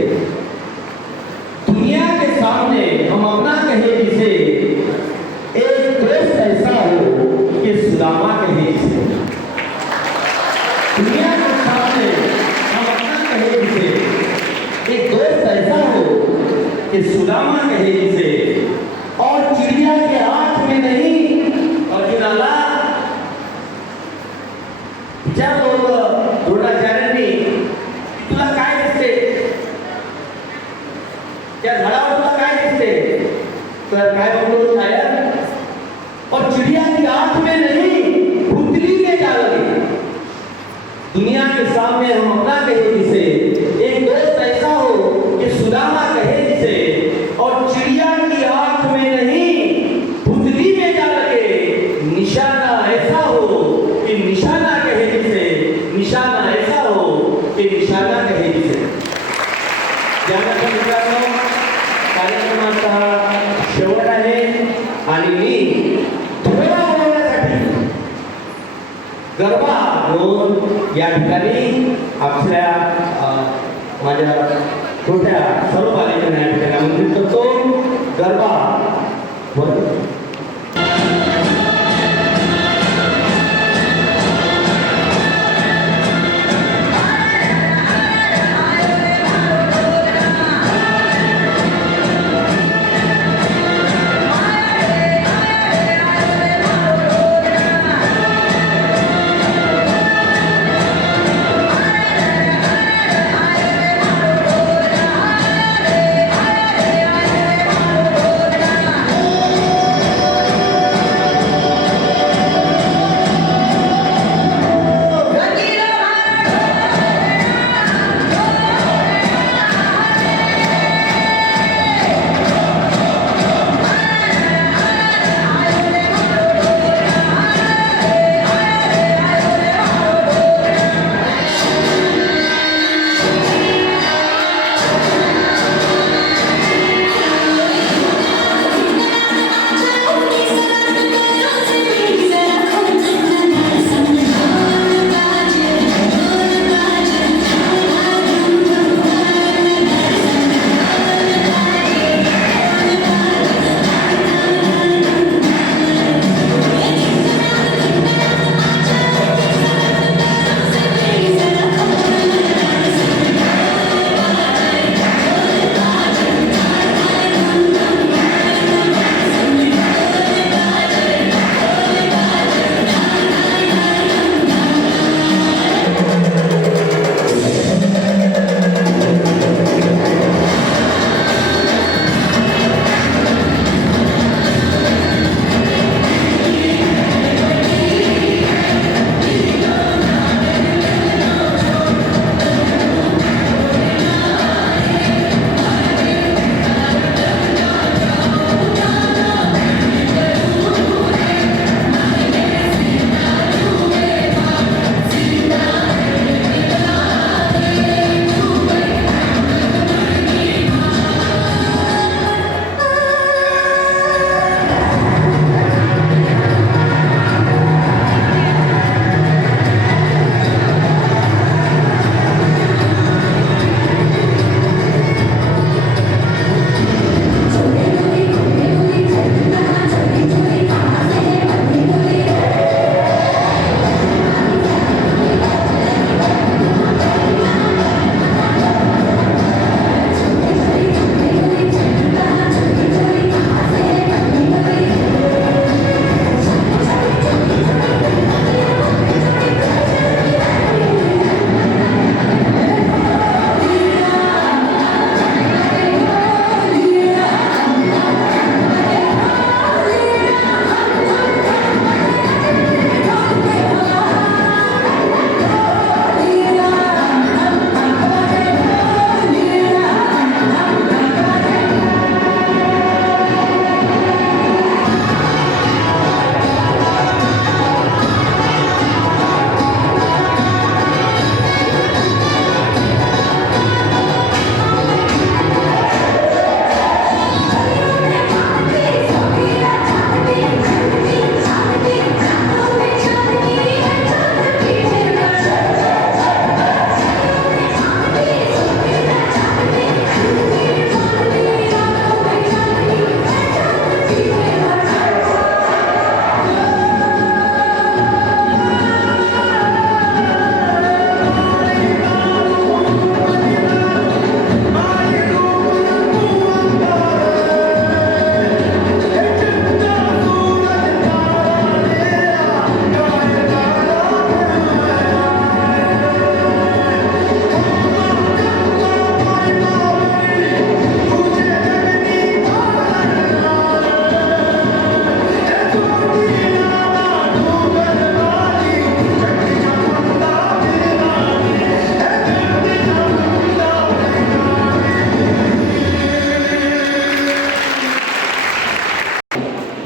दुनिया के सामने हम अपना कहे जिसे, एक दोस्त ऐसा हो कि सुदामा कहे जिसे. दुनिया के सामने हम अपना कहे जिसे, एक दोस्त ऐसा हो कि सुदामा कहे जिसे, और चिड़िया के आँख में नहीं. अर्जुन आला विचारलं होतं द्रोणाचार्यांनी की तुला काय दिसते, त्या झाडावर तुला काय दिसते, तर काय बोलतो शायर, और चिड़िया की आँख में नहीं पुतली में जा लगी. दुनिया के सामने हम अपना कहे जिसे, एक दोस्त ऐसा हो कि सुदामा कहे जिसे, और चिड़िया की आँख में नहीं पुतली में जा लगे. निशाना ऐसा हो कि निशाना कहे जिसे, निशाना ऐसा हो कि निशाना कहे जिसे. त्यानंतर मित्रांनो कार्यक्रमाचा शेवट आहे आणि मी धुळा उडवण्यासाठी गरबा घेऊन या ठिकाणी आपल्या माझ्या छोट्या सर्व बालिकांना या ठिकाणी आमंत्रित करतो. गरबा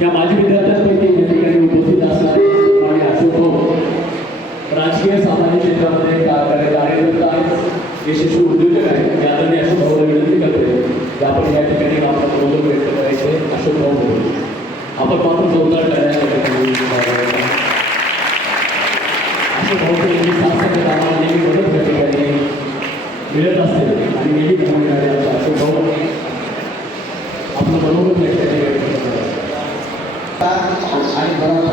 या माजी विद्यार्थ्यांपैकी या ठिकाणी उपस्थित असणारे आणि अशोक भाऊ राजकीय सामाजिक क्षेत्रामध्ये कार्यरत आहेत, यशस्वी उद्योजक आहेत. मी आदरणीय अशोक भाऊला विनंती करतोय की आपण या ठिकाणी आपलं मनोगत व्यक्त करायचे. अशोक भाऊ बोलू आपण मात्र जोरदार करण्यासाठी अशोक भाऊचे नेहमी साथ आम्हाला नेहमी मदत या ठिकाणी मिळत असते आणि नेहमी मिळणारे अशोक भाऊ आपलं मनोगत व्यक्त करतात आणि बरोबर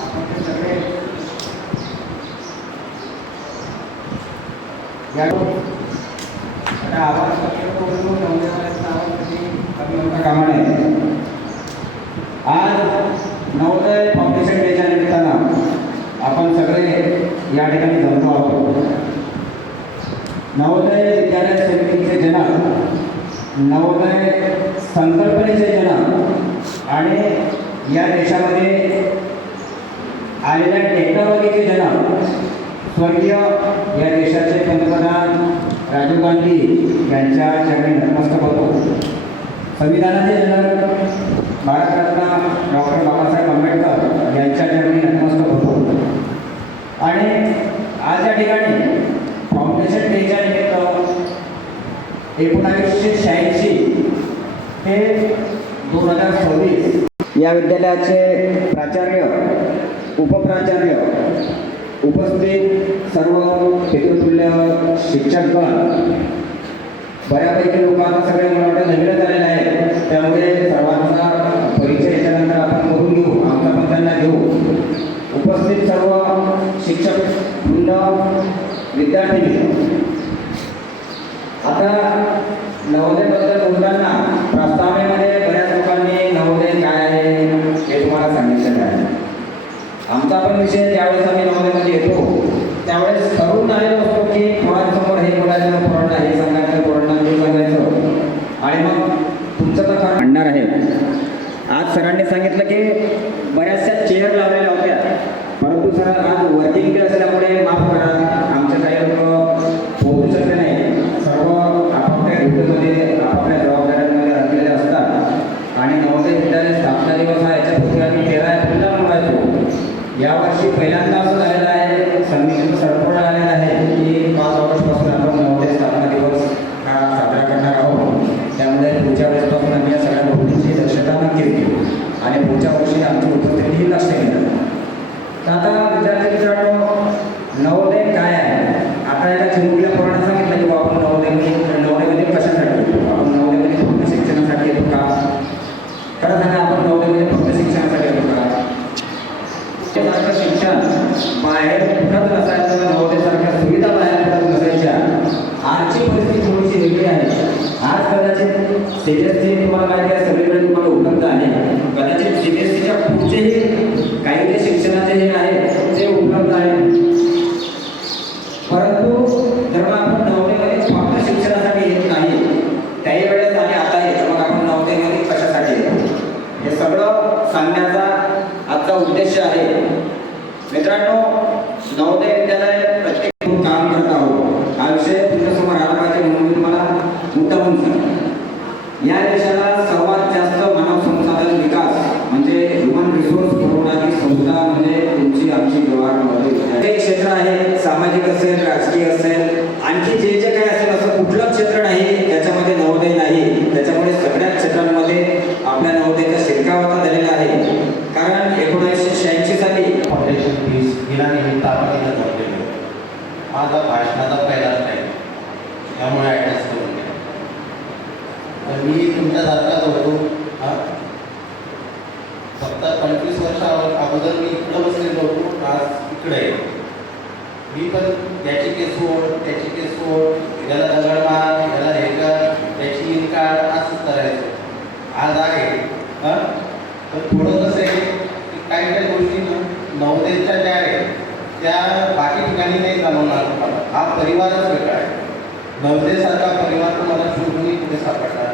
आपण सगळे आवाज कामा नये. आज नवोदय फाउंडेशन डेच्या निमित्तानं आपण सगळे या ठिकाणी जमलो आहोत. नवोदय विद्यालय समितीचे जनक, नवोदय संकल्पनेचे जनक आणि या देशामध्ये आलेल्या टेक्नॉलॉजीचे जनक स्वर्गीय या देशाचे पंतप्रधान राजीव गांधी यांच्या चरणी नतमस्तक होतो. संविधानाचे जनक भारतरत्न डॉक्टर बाबासाहेब आंबेडकर यांच्या चरणी नतमस्तक होतो. आणि आज या ठिकाणी फाउंडेशन डेच्या निमित्त 1986 ते 2026 या विद्यालयाचे प्राचार्य, उपप्राचार्य, उपस्थित सर्व पितृतुल्य शिक्षकगण, बऱ्यापैकी लोकांना सगळे मला वाटतं नवीनच आलेले आहे, त्यामुळे सर्वांचा परिचय याच्यानंतर आपण करून घेऊ, आमचा पण त्यांना घेऊ. उपस्थित सर्व शिक्षक वृंद, विद्यार्थी, आता नवोदयबद्दल बोलताना प्रस्तावनेमध्ये बऱ्याच लोकांनी नवोदय काय आहे हे तुम्हाला सांगितलेलं आहे. आमचा पण विषय ज्यावेळेस आम्ही नवोदयमध्ये येतो त्यावेळेस ठरवून आलेलो असतो की पोरांसमोर हे बोलायचं, पोरांना हे सांगायचं, पोरांना ते सांगायचं आणि मग तुमचं तर फार म्हणणार आहे. आज सरांनी सांगितलं की बऱ्याचशा चेअर लावलेल्या होत्या, परंतु सर आज वर्किंग डे असल्यामुळे माफ करा, आमच्या काही लोक पोहोचू शकले नाही. सर्व आपापल्या ड्युटीमध्ये आपापल्या जबाबदाऱ्यांमध्ये रंगलेले असतात आणि नवोदय विद्यालय स्थापना दिवस हा याच्यापूर्वी आम्ही 13 एप्रिलला मनवायचो. यावर्षी पहिल्यांदा असं झालेलं आहे, समितीचं सरपळ आलेलं आहे की 5 ऑगस्टपासून आपण नवोदय स्थापना दिवस हा साजरा करणार आहोत. त्यामुळे पुढच्या वेळेसपासून आम्ही या सगळ्या गोष्टींची दक्षता नक्की घेऊ आणि पुढच्या वर्षी आमची उपस्थिती लक्ष घेणार. तर आता विद्यार्थी मित्रांनो, नवोदय काय आहे? आता एका चिमुकल्या पोरानं सांगितलं की आपण नवोदयमध्ये कशासाठी येतो? आपण नवोदयमध्ये फक्त शिक्षणासाठी येतो का? खरं सांगा, आपण नवोदयमध्ये फक्त शिक्षणासाठी येतो का? सारखं शिक्षण बाहेर कुठंच नसायचं, नवोदयसारख्या सुविधा बाहेर कुठंच नसायच्या. आजची परिस्थिती थोडीशी वेगळी आहे. आज कदाचित सीबीएसई तुम्हाला माहिती आहे सगळीकडे तुम्हाला उपलब्ध आहे. कदाचित सीबीएसईच्या पुढचेही काही जे शिक्षणाचे हे आहे ते उपलब्ध आहे. परंतु जेव्हा आपण नवोदयमध्ये फक्त शिक्षणासाठी येत नाही, त्याही वेळेस आणि आता येत, मग आपण नवोदयमध्ये कशासाठी येतो हे सगळं सांगण्याचा आजचा उद्देश आहे. मित्रांनो, नवोदय विद्यालय प्रत्येक काम करत आहोत हा विषय तुमच्यासमोर आला पाहिजे म्हणून मी तुम्हाला मुद्दामून सांगतो. या देशाला सर्वात जास्त मानव संसाधन विकास म्हणजे ह्युमन रिसोर्स पुरवणारी संस्था म्हणजे तुमची आमची जवाहर क्षेत्र आहे. सामाजिक असेल, राजकीय असेल, आणखी जे जे काही असेल असं कुठलं क्षेत्र नाही त्याच्यामध्ये नवोदय नाही. त्याच्यामुळे सगळ्याच क्षेत्रांमध्ये आपल्या नवोदयचा शिरकाव आता झालेला आहे. कारण 1986 साली फाउंडेशन फीस दिनानिमित्त आपण इथं जमलेलो. माझा भाषणाचा पहिलाच नाही, त्यामुळे ॲडजस्ट करून घ्या. तर मी तुमच्यासारखाच होतो. फक्त 25 वर्ष अगोदर मी इकडं बसलेलो होतो, आज इकडे आहे. मी पण त्याची केस सोड, त्याची केस सोड, याला दगड मार, याला हे कर, त्याची इन काढ, असंच करायचं. आज आहे तर थोडं कसं आहे की काही काही गोष्टी नवोदयच्या ज्या आहेत त्या बाकी ठिकाणी नाही जाणवणार तुम्हाला. हा परिवारच वेगळा आहे. नवोदयसारखा परिवार तुम्हाला शोधूनही कुठे सापडणार.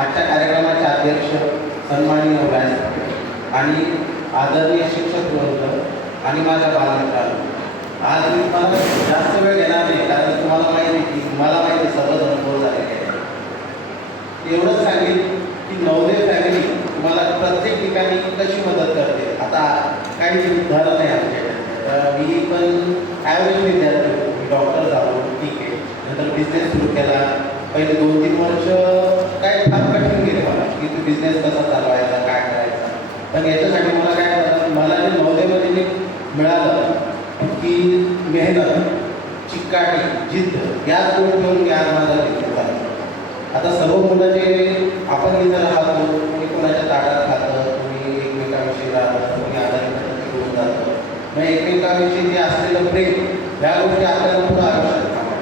आजच्या कार्यक्रमाचे अध्यक्ष सन्माननीय व्यास आणि आदरणीय शिक्षक वर्ग आणि माझ्या बालमित्रांनो, आज मी तुम्हाला जास्त वेळ घेणार नाही, कारण तुम्हाला माहिती आहे की मला माहिती सर्वच अनुभव झालेले आहे. एवढंच पहिले 2-3 वर्ष काय फार कठीण गेले मला की तो बिझनेस कसा चालवायचा, काय करायचा. पण याच्यासाठी मला काय झालं, मला जे नवोदयमध्ये मिळालं की मेहनत, चिकाटी, जिद्द या दोन घेऊन आज माझा बिझनेस झाला. आता सर्व मुलं जे आपण इथं राहतो, कोणी कोणाच्या ताटात खातं, कोणी एकमेकांविषयी राहतं, कोणी आजारी घेऊन जातं. मग एकमेकांविषयी जे असलेलं प्रेम ह्या गोष्टी आपल्याला पुढं आयुष्यात कामात.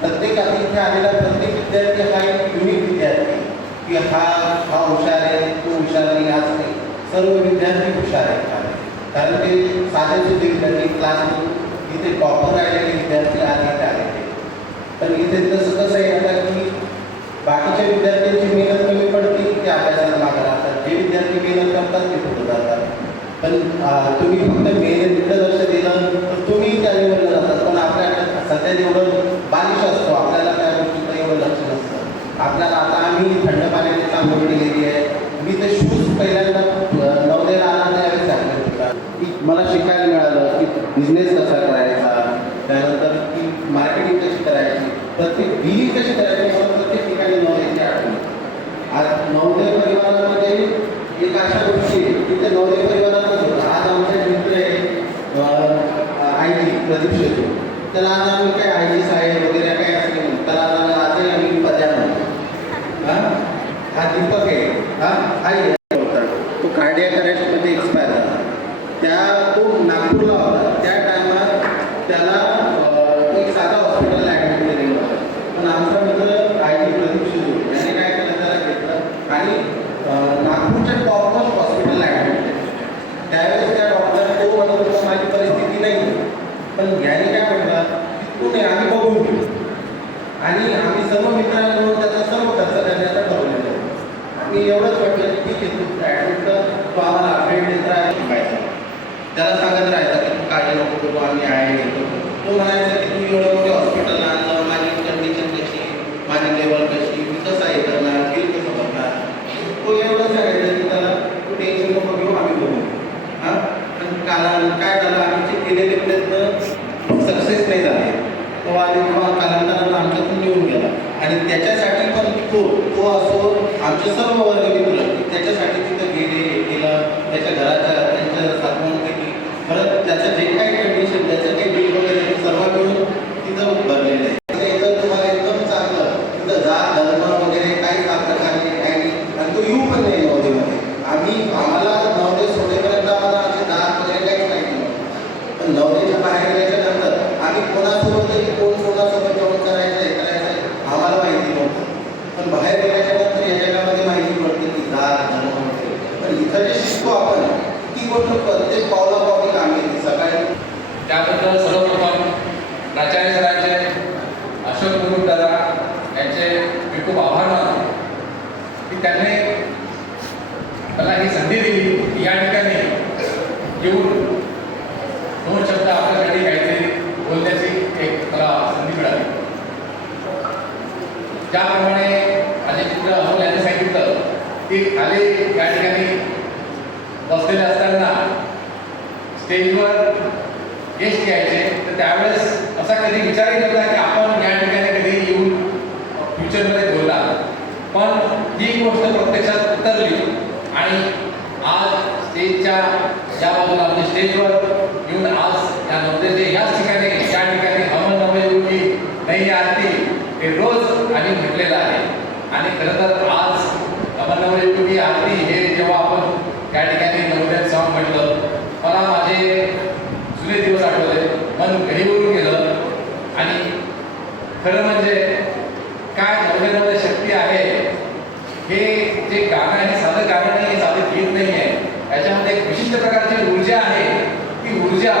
प्रत्येक इथे आलेला प्रत्येक विद्यार्थी हा एक युनिक विद्यार्थी की हा हुशार आहे, तो हुशार नाही आज नाही. सर्व विद्यार्थी हुशार आहेत. कारण ते साधे सुद्धा विद्यार्थी क्लासमधून इथे टॉपर राहिलेले विद्यार्थी आज इथे आलेले. पण इथे तसं कसं आहे आता की बाकीच्या विद्यार्थ्यांची मेहनत कमी पडते, ते अभ्यासाला मागे राहतात. जे विद्यार्थी मेहनत करतात ते पुढे जातात. पण तुम्ही फक्त मेहनतीकडे लक्ष दिलं तर तुम्ही त्या लेवलला जातात. पण आपल्याकडे सध्या जेवढं बालिश असतो आपल्याला त्या गोष्टीकडे एवढं लक्ष नसतं. आपल्याला आता आम्ही थंड पाण्याची चांगली गेलेली आहे. मी ते शूज पहिल्यांदा नवोदयला आला त्यावेळेस घातले होता की मला शिकायला मिळालं की बिझनेस कसा करायचा, त्यानंतर की मार्केटिंग कशी करायची, प्रत्येक डीलिंग कशी करायची. मला प्रत्येक ठिकाणी नवोदयची आठवण. आज नवोदय परिवारामध्ये एक अशा गोष्टी की ते नवोदय परिवारातच होतं. आज आमचे मित्र आहे आय जी प्रदीप शेट्टी, त्याला आज आम्ही काय आय जी साहेब वगैरे काय असले म्हणून त्याला आजही आम्ही पद्या म्हणतो. हा दीपक आहे, हा तो कार्डिया अरेस्टमध्ये एक्सपायर झाला. तो नागपूरला होता. त्या टायमात त्याला एक साधा हॉस्पिटलला ॲडमिट केलेलं होतं. पण आमचा मित्र आय जी प्रदीप शेट्टी याने काय केलं, त्याला घेतलं आणि नागपूरच्या टॉपमोस्ट हॉस्पिटलला ॲडमिट केलं. त्यावेळेस त्या डॉक्टर तो म्हणत होता माझी परिस्थिती नाही, पण याने काय म्हटलं तू नाही आम्ही बघून घेऊ. आणि आम्ही सर्व मित्रांनी त्याचा सर्व खर्च करण्याचा ठरवलेलं आहे. मी एवढंच म्हटलं की ठीक आहे तू ॲडमिट कर, तो आम्हाला अपडेट देत राहायचं, त्याला सांगत राहायचं की तू काळजी नको करू, आम्ही आहे घेतो. तो म्हणायचा की तू एवढं मोठे हॉस्पिटलला आणलं, माझी कंडिशन कशी, माझी लेवल कशी, मी कसं आहे करणार, बिल कसं भरणार. तो एवढं सांगायचं की त्याला तू टेन्शन नको घेऊ, आम्ही बघू. हां पण काय झालं, आमचे केलेले प्रयत्न सक्सेस नाही झाले. तो आधी कालांतरानं आमच्यातून निघून गेला. आणि त्याच्यासाठी पण तो असो आमचे सर्व वर्गमित्र त्याच्यासाठी तिथं गेले, केलं, त्याच्या घराच्या त्यांच्या साधवून केली. परत त्याचं जे काही कंडिशन, त्याचं काही बिल वगैरे सर्व मिळून तिथं भरलेलं आहे. इथं तुम्हाला एकदम चांगलं तिथं जात धर्म वगैरे काही प्रकार नाही. आणि तो येऊ पण नाही नवोदयमध्ये. आम्हाला नवोदय सोडेपर्यंत आम्हाला आमचे जात वगैरे काहीच नाही केलं. पण नवोदयच्या बाहेर गेल्याच्यानंतर आम्ही कोणासोबत कोण कोणासोबत जेवण करायचं आहे आम्हाला माहिती नव्हतं. पण बाहेर गेल्याच्या नंतर या जगामध्ये माहिती पडते की जात धर्म वगैरे. पण इथं जे शिकतो आपण ती गोष्ट प्रत्येक पावलापावली कामी येते. सकाळी त्याबद्दल सर्वप्रथम प्राचार्य सरांचे, अशोक गुरु दादा यांचे मी खूप आभार मानतो की त्यांनी मला ही संधी दिली की या ठिकाणी येऊन 2 शब्द आपल्यासाठी काहीतरी बोलण्याची एक मला संधी मिळाली. त्याप्रमाणे माझे मित्र अमोल यांनी सांगितलं की खाली या ठिकाणी बसलेले असताना स्टेजवर गेस्ट यायचे, तर त्यावेळेस असा कधी विचारही नव्हता की आपण या ठिकाणी कधी येऊन फ्युचरमध्ये बोलणार. पण ही गोष्ट प्रत्यक्षात उतरली आणि आज स्टेजच्या ज्या बाजूला म्हणजे स्टेजवर येऊन आज या नवोदयचे याच ठिकाणी या ठिकाणी अमन नवोदय नाही आरती हे रोज आम्ही म्हटलेलं आहे. आणि खरं तर आज अमन नवोदय आरती हे जेव्हा आपण त्या ठिकाणी नवोदय सॉंग म्हटलं, मला माझे जुने दिवस आठवले, मन घरीवरून गेलं. आणि खरं म्हणजे काय नवोदयमध्ये शक्ती आहे, हे जे गाणं आहे साधं गाणं नाही, हे साधं गीत नाही आहे. याच्यामध्ये एक विशिष्ट प्रकारची ऊर्जा आहे. ती ऊर्जा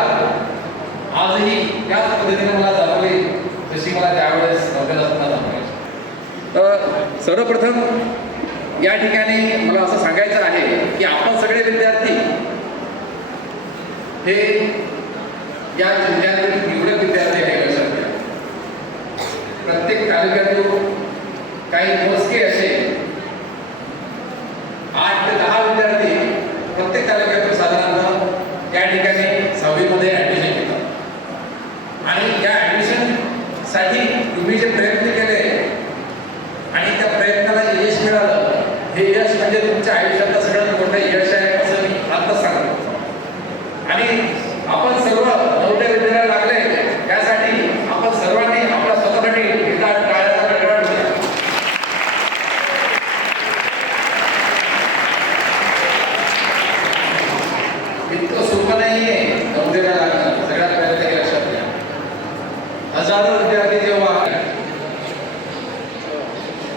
आजही त्याच पद्धतीने मला जाणवली जशी मला त्यावेळेस नवोदय असताना जाणवायची. सर्वप्रथम या ठिकाणी मला असं सांगायचं आहे की आपण सगळे विद्यार्थी हे या जिल्ह्यातील निवडक विद्यार्थी आहे. लक्षात घ्या, प्रत्येक तालुक्यातून काही मोजके असे 8 ते 10 विद्यार्थी प्रत्येक तालुक्यातून साधारणतः त्या ठिकाणी 6वी मध्ये ऍडमिशन घेतात. आणि या ऍडमिशन साठी तुम्ही जे प्रयत्न केले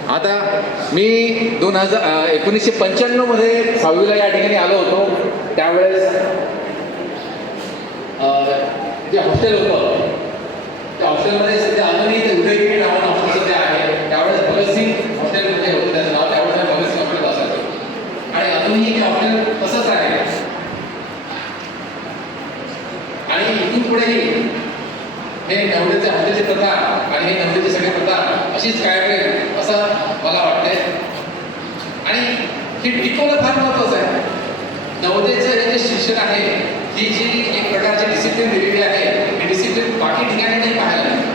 आता मी 1995 मध्ये 6वीला या ठिकाणी आलो होतो. त्यावेळेस जे हॉस्टेल होतं त्या हॉस्टेलमध्ये सध्या अजूनही ते उदयगिरी नावानं हॉस्टेल सध्या आहे. त्यावेळेस भगतसिंग हॉस्टेल म्हणजे होतं त्याचं नाव. त्यावेळेस भगतसिंग हॉस्टेल असायचं आणि अजूनही ते हॉस्टेल तसंच आहे. आणि इथून पुढेही हे नवऱ्याच्या हॉस्टेलची प्रथा आणि हे नवऱ्याची सगळी प्रथा अशीच काय करेल असं मला वाटतंय. आणि हे टिकवणं फार महत्त्वाचं आहे. नवोदयचं हे जे शिक्षण आहे, ही जी एक प्रकारची डिसिप्लिन दिलेली आहे, ही डिसिप्लिन बाकी ठिकाणी नाही पाहायला मिळत.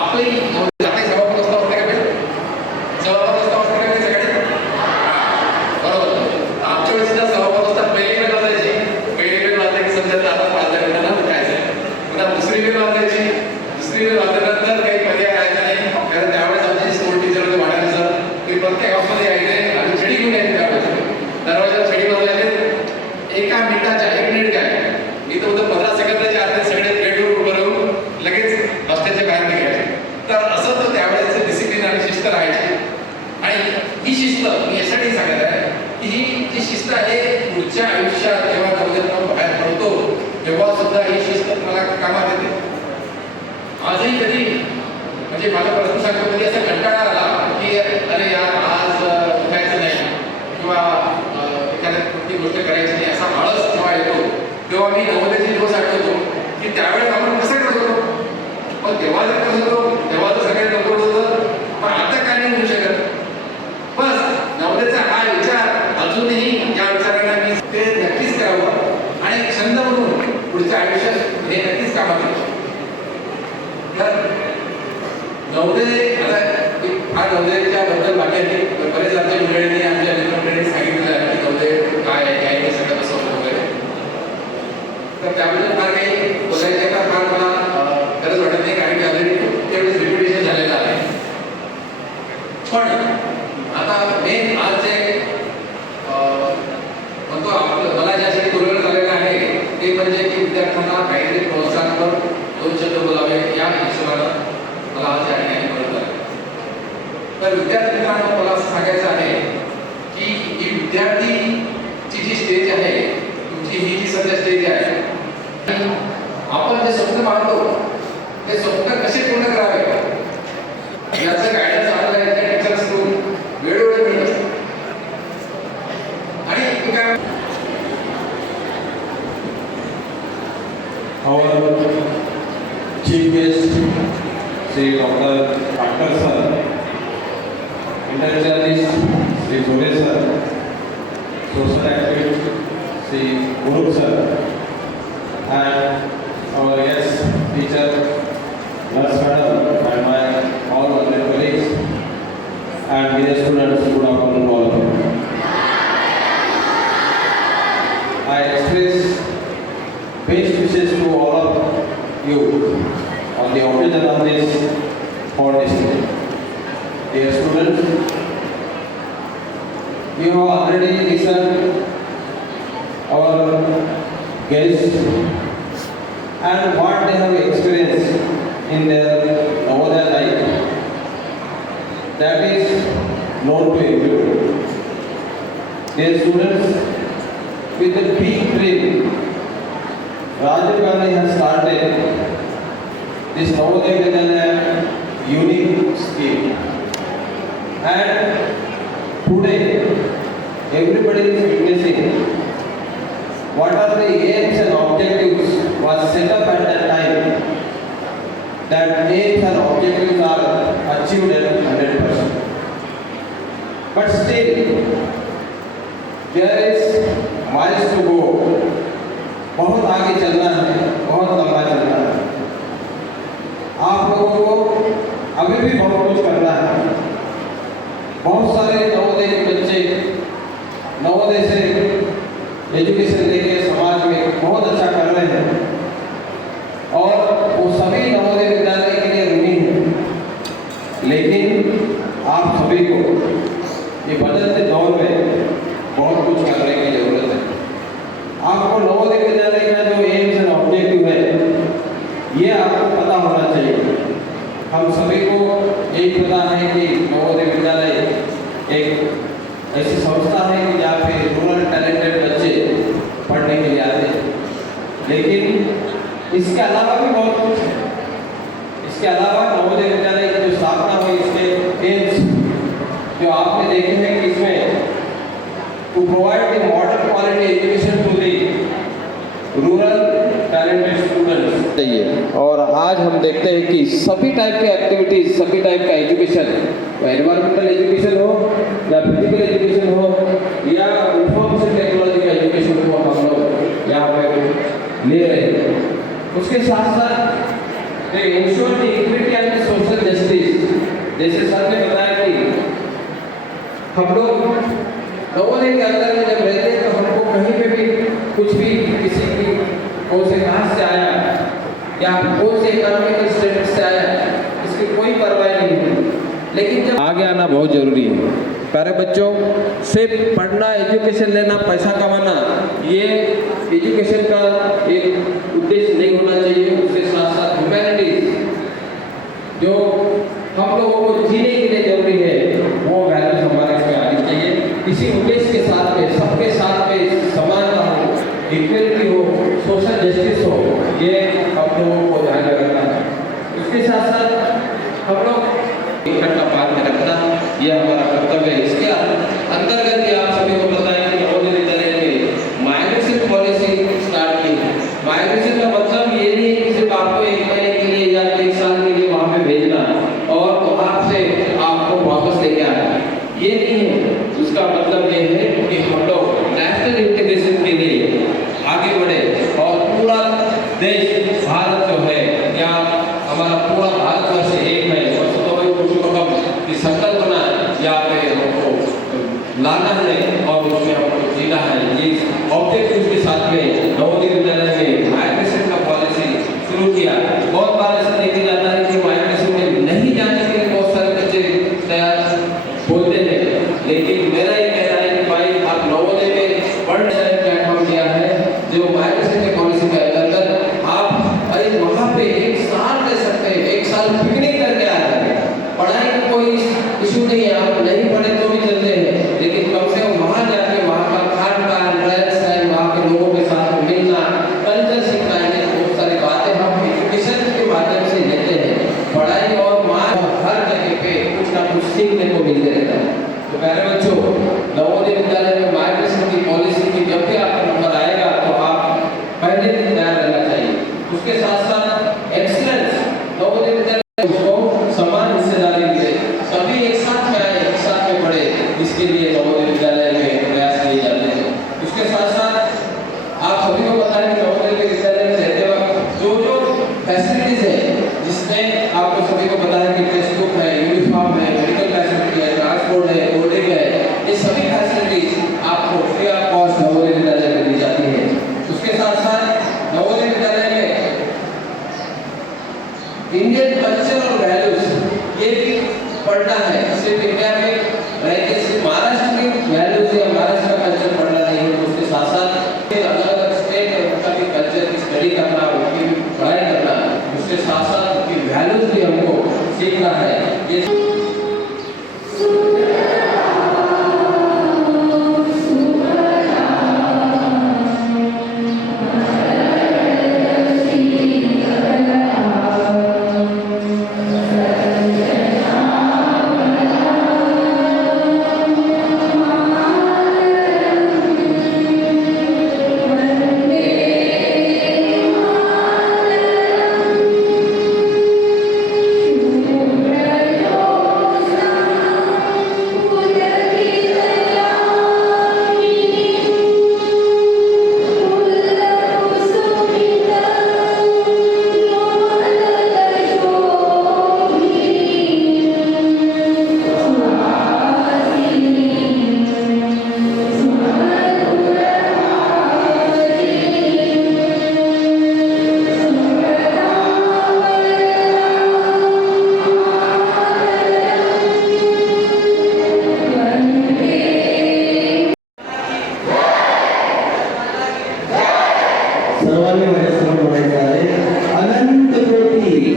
आपली नवोदय सभापती असता वाटतं का बेट? सभापती असता वाटतं का बेट सगळ्यांनी? बरोबर. आमच्या वेळेस सुद्धा सभापती असता पहिली वेळ वाजायची. पहिली वेळ वाजली की समजा आता 5 मिनिटांना उठायचं. पुन्हा दुसरी वेळ वाजायची. दुसरी वेळ वाजल्यानंतर काही पर्याय राहायचा नाही. कारण त्यावेळेस आमची स्कूल टीचर होते वाटायला सर ते प्रत्येक हाऊसमध्ये यायचे आणि छडी घेऊन यायचे. त्यावेळेस दरवाजा छडी वाजवायचे. एका मिनिटाच्या 1 मिनिट काय मी तर होतं 15 सेकंदाच्या आत सगळे बेडरूम उभं राहून लगेच हॉस्टेलच्या बाहेर निघायचे. तर असं तर त्यावेळेस डिसिप्लिन आणि शिस्त राहायची. आणि ही शिस्त मी यासाठी सांगत आहे की ही जी शिस्त आहे पुढच्या आयुष्यात जेव्हा नवोदयातून बाहेर पडतो तेव्हा सुद्धा ही शिस्त मला कामात येते. आजही कधी म्हणजे माझा प्रश्न सांगतो कधी असा कंटाळा आला की अरे यार आज उठायचं नाही किंवा एखाद्या कोणती गोष्ट करायची नाही असा आळस जेव्हा येतो तेव्हा मी नवोदयाचे दिवस आठवतो की त्यावेळेस आपण कसं करत होतो. पण तेव्हा जर करत होतो तेव्हा तर सगळ्यात लवकर होतं. पण आता काय नाही होऊ शकत. बस नवोदयाचा हा विचार अजूनही या विचारांना मी ते नक्कीच करावं आणि छंद म्हणून पुढच्या आयुष्यात हे नक्कीच कामात येईल. तर नवोदय आता हा नवोदयाच्या बद्दल बाकी बरेच आमच्या मंडळींनी आमच्या मित्रमंडळींनी सांगितलेलं आहे की नवोदय काय आहे हे सगळं कसं होतं वगैरे. तर त्याबद्दल फार काही बोलायचं का फार मला गरज वाटत नाही कारण की ऑलरेडी तेवढंच रिप्युटेशन झालेलं आहे. पण आता मेन आज जे म्हणतो आपलं मला ज्यासाठी बोलवण्यात आलेलं आहे ते म्हणजे की विद्यार्थ्यांना काहीतरी प्रोत्साहन 2 शब्द बोलावे या हिशोबानं मला आज या ठिकाणी बोलत आहे. तर विद्यार्थी मित्रांनो मला असं सांगायचं आहे की ही विद्यार्थीची जी स्टेज आहे तुमची ही जी सध्या स्टेज आहे आपण जे स्वप्न पाहतो ते स्वप्न कसे पूर्ण करावे याचं गायडन्स आपल्याला इथे टीचर्सकडून वेळोवेळी मिळत असतं. आणि काय our chief guest Sri Dr. Patkar sir, interjournalist Sri Jole sir, social activist Sri Guru sir, and our guest teacher Nurse Madam and my all other colleagues and dear students, good afternoon all of you. I express best wishes to all of you on the occasion of this 4th day. Dear students, you have already listened our guests and what they have experienced in their Navodaya life. That is known to everyone. Dear students, with a big dream, Rajiv Gandhi has started this Navodaya Vidyalaya unique scheme. And today, everybody is witnessing what are the aims and objectives was set up at that time. That aims and objectives are achieved at 100%. But still, there is miles to go. बहुत आगे चलना है, बहुत लंबा चलना है. आप लोगों को अभी भी बहुत कुछ करना है. बहुत सारे नवोदय के बच्चे नवोदय से एजुकेशन लेके समाज में बहुत अच्छा कर रहे हैं और वो सभी नवोदय विद्यालय के लिए ऋणी हैं. लेकिन आप सभी को ये बदलते दौर में बहुत कुछ करने की जरूरत है. आपको नवोदय विद्यालय का जो एम्स एंड ऑब्जेक्टिव है ये आपको पता होना चाहिए. हम सभी को एक ऐसी संस्था है कि जहाँ पे रूरल टैलेंटेड बच्चे पढ़ने के लिए आते हैं। लेकिन इसके अलावा भी बहुत कुछ है। इसके अलावा नवोदय विद्यालय की जो स्थापना हुई, इसके एम्स जो आपने देखे हैं कि इसमें to provide the modern quality education to the rural talented students चाहिए। और आज हम देखते हैं कि सभी टाइप के एक्टिविटीज, सभी टाइप का एजुकेशन, एनवायरमेंटल एजुकेशन हो या फिजिकल एजुकेशन हो या इंफॉर्मेशन टेक्नोलॉजी का एजुकेशन हो, हम लोग यहाँ पे ले रहे हैं। उसके साथ साथ ensure the equity end social justice, जैसे सर ने बताया कि हम लोग नवोदय के अंदर में जब रहते हैं तो हमको कहीं पे भी कुछ भी किसी की कौन से कहाँ से आया या कौन से इकोनॉमिकल स्टेटस से आया, इसकी कोई परवाह नहीं है। लेकिन जब आगे आना बहुत जरूरी है। प्यारे बच्चों, सिर्फ पढ़ना, एजुकेशन लेना, पैसा कमाना, ये एजुकेशन का एक उद्देश्य नहीं होना चाहिए। उसके साथ साथ ह्यूमैनिटीज जो हम लोगों को जीने के लिए जरूरी है, वो वैल्यूज हमारे इसमें आनी चाहिए। इसी उद्देश्य के साथ में सबके साथ में समानता हो, इक्वलिटी हो, सोशल जस्टिस हो, ये हम लोगों को ध्यान रखना है। उसके साथ साथ हम लोग इकट्ठा पार में रखना, ये हमारा कर्तव्य है। इसके अंतर्गत ही आप सभी को पता है कि नवोदय विद्यालय में माइग्रेशन पॉलिसी स्टार्ट की है। माइग्रेशन का मतलब ये नहीं है कि सिर्फ आपको एक महीने के लिए या एक साल के लिए वहाँ पे भेजना और वहाँ से आपको वापस लेके आना, ये नहीं है। उसका मतलब ये है कि हम लोग नेशनल इंटीग्रेशन के लिए आगे बढ़े और पूरा देश, भारत जो है या हमारा पूरा भारतवर्ष एक है, वसुधैव कुटुंबकम की संकल्पना यहाँ पे हमको लाना है और उसमें हमको जीना है। ये ऑब्जेक्टिव के साथ में नवोदय विद्यालय में माइग्रेशन का पॉलिसी शुरू किया। बहुत बार ऐसा देखा जाता है कि माइग्रेशन में नहीं जाने के लिए बहुत सारे बच्चे तैयार बोलते हैं, लेकिन मेरा ये कहना है कि भाई आप नवोदय में वर्ल्ड प्लेटफॉर्म दिया है जो माइग्रेशन की पॉलिसी के अंतर्गत आप अरे वहाँ पे एक साल रह सकते हैं, एक साल पिकनिक करके आ जाए। पढ़ाई का कोई इशू नहीं है, आप नहीं पढ़े तो भी चलते हैं, लेकिन कम से कम वहाँ जाके वहाँ का खान पान, रहन सहन, वहाँ के लोगों के साथ मिलना, कल्चर सीखना, ये बहुत सारी बातें हम एजुकेशन के माध्यम से लेते हैं। पढ़ाई और हर जगह पे कुछ ना कुछ सीखने को मिलते रहता है। तो प्यारे बच्चों, नवोदय विद्यालय में माइग्रेशन की पॉलिसी की जब भी आपका नंबर आएगा तो आप पहले दिन तैयार रहना चाहिए। उसके साथ साथ एक्सीलेंस, नवोदय विद्यालय को समान हिस्सेदारी मिले, सभी एक साथ में आए, एक साथ में पढ़े, इसके लिए नवोदय विद्यालय में प्रयास किए जाते हैं। उसके साथ साथ आप सभी को पता है कि नवोदय विद्यालय में रहते वक्त जो जो फैसिलिटीज है, जिसमें आपको सभी को पता है कि टेक्स्ट बुक है, यूनिफॉर्म है, मेडिकल फैसिलिटी है, ट्रांसपोर्ट है, बोर्डिंग है, ये सभी फैसिलिटीज आपको free of cost Navodaya Vidyalaya में दी जाती है। उसके साथ साथ नवोदय विद्यालय में इंडियन कल्चर और वैल्यूज ये भी पढ़ना है। सिर्फ इंडिया में रहते सिर्फ महाराष्ट्र की वैल्यूज या महाराष्ट्र का कल्चर पढ़ना नहीं है, उसके साथ साथ अलग अलग स्टेट है उनका भी कल्चर की स्टडी करना, उनकी भी पढ़ाई करना, उसके साथ साथ उनकी वैल्यूज भी हमको सीखना है। ये सर्वांनी माझ्यासमोर म्हणायचं आहे, अनंत कोटी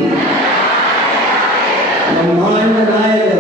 ब्रह्मांड नायक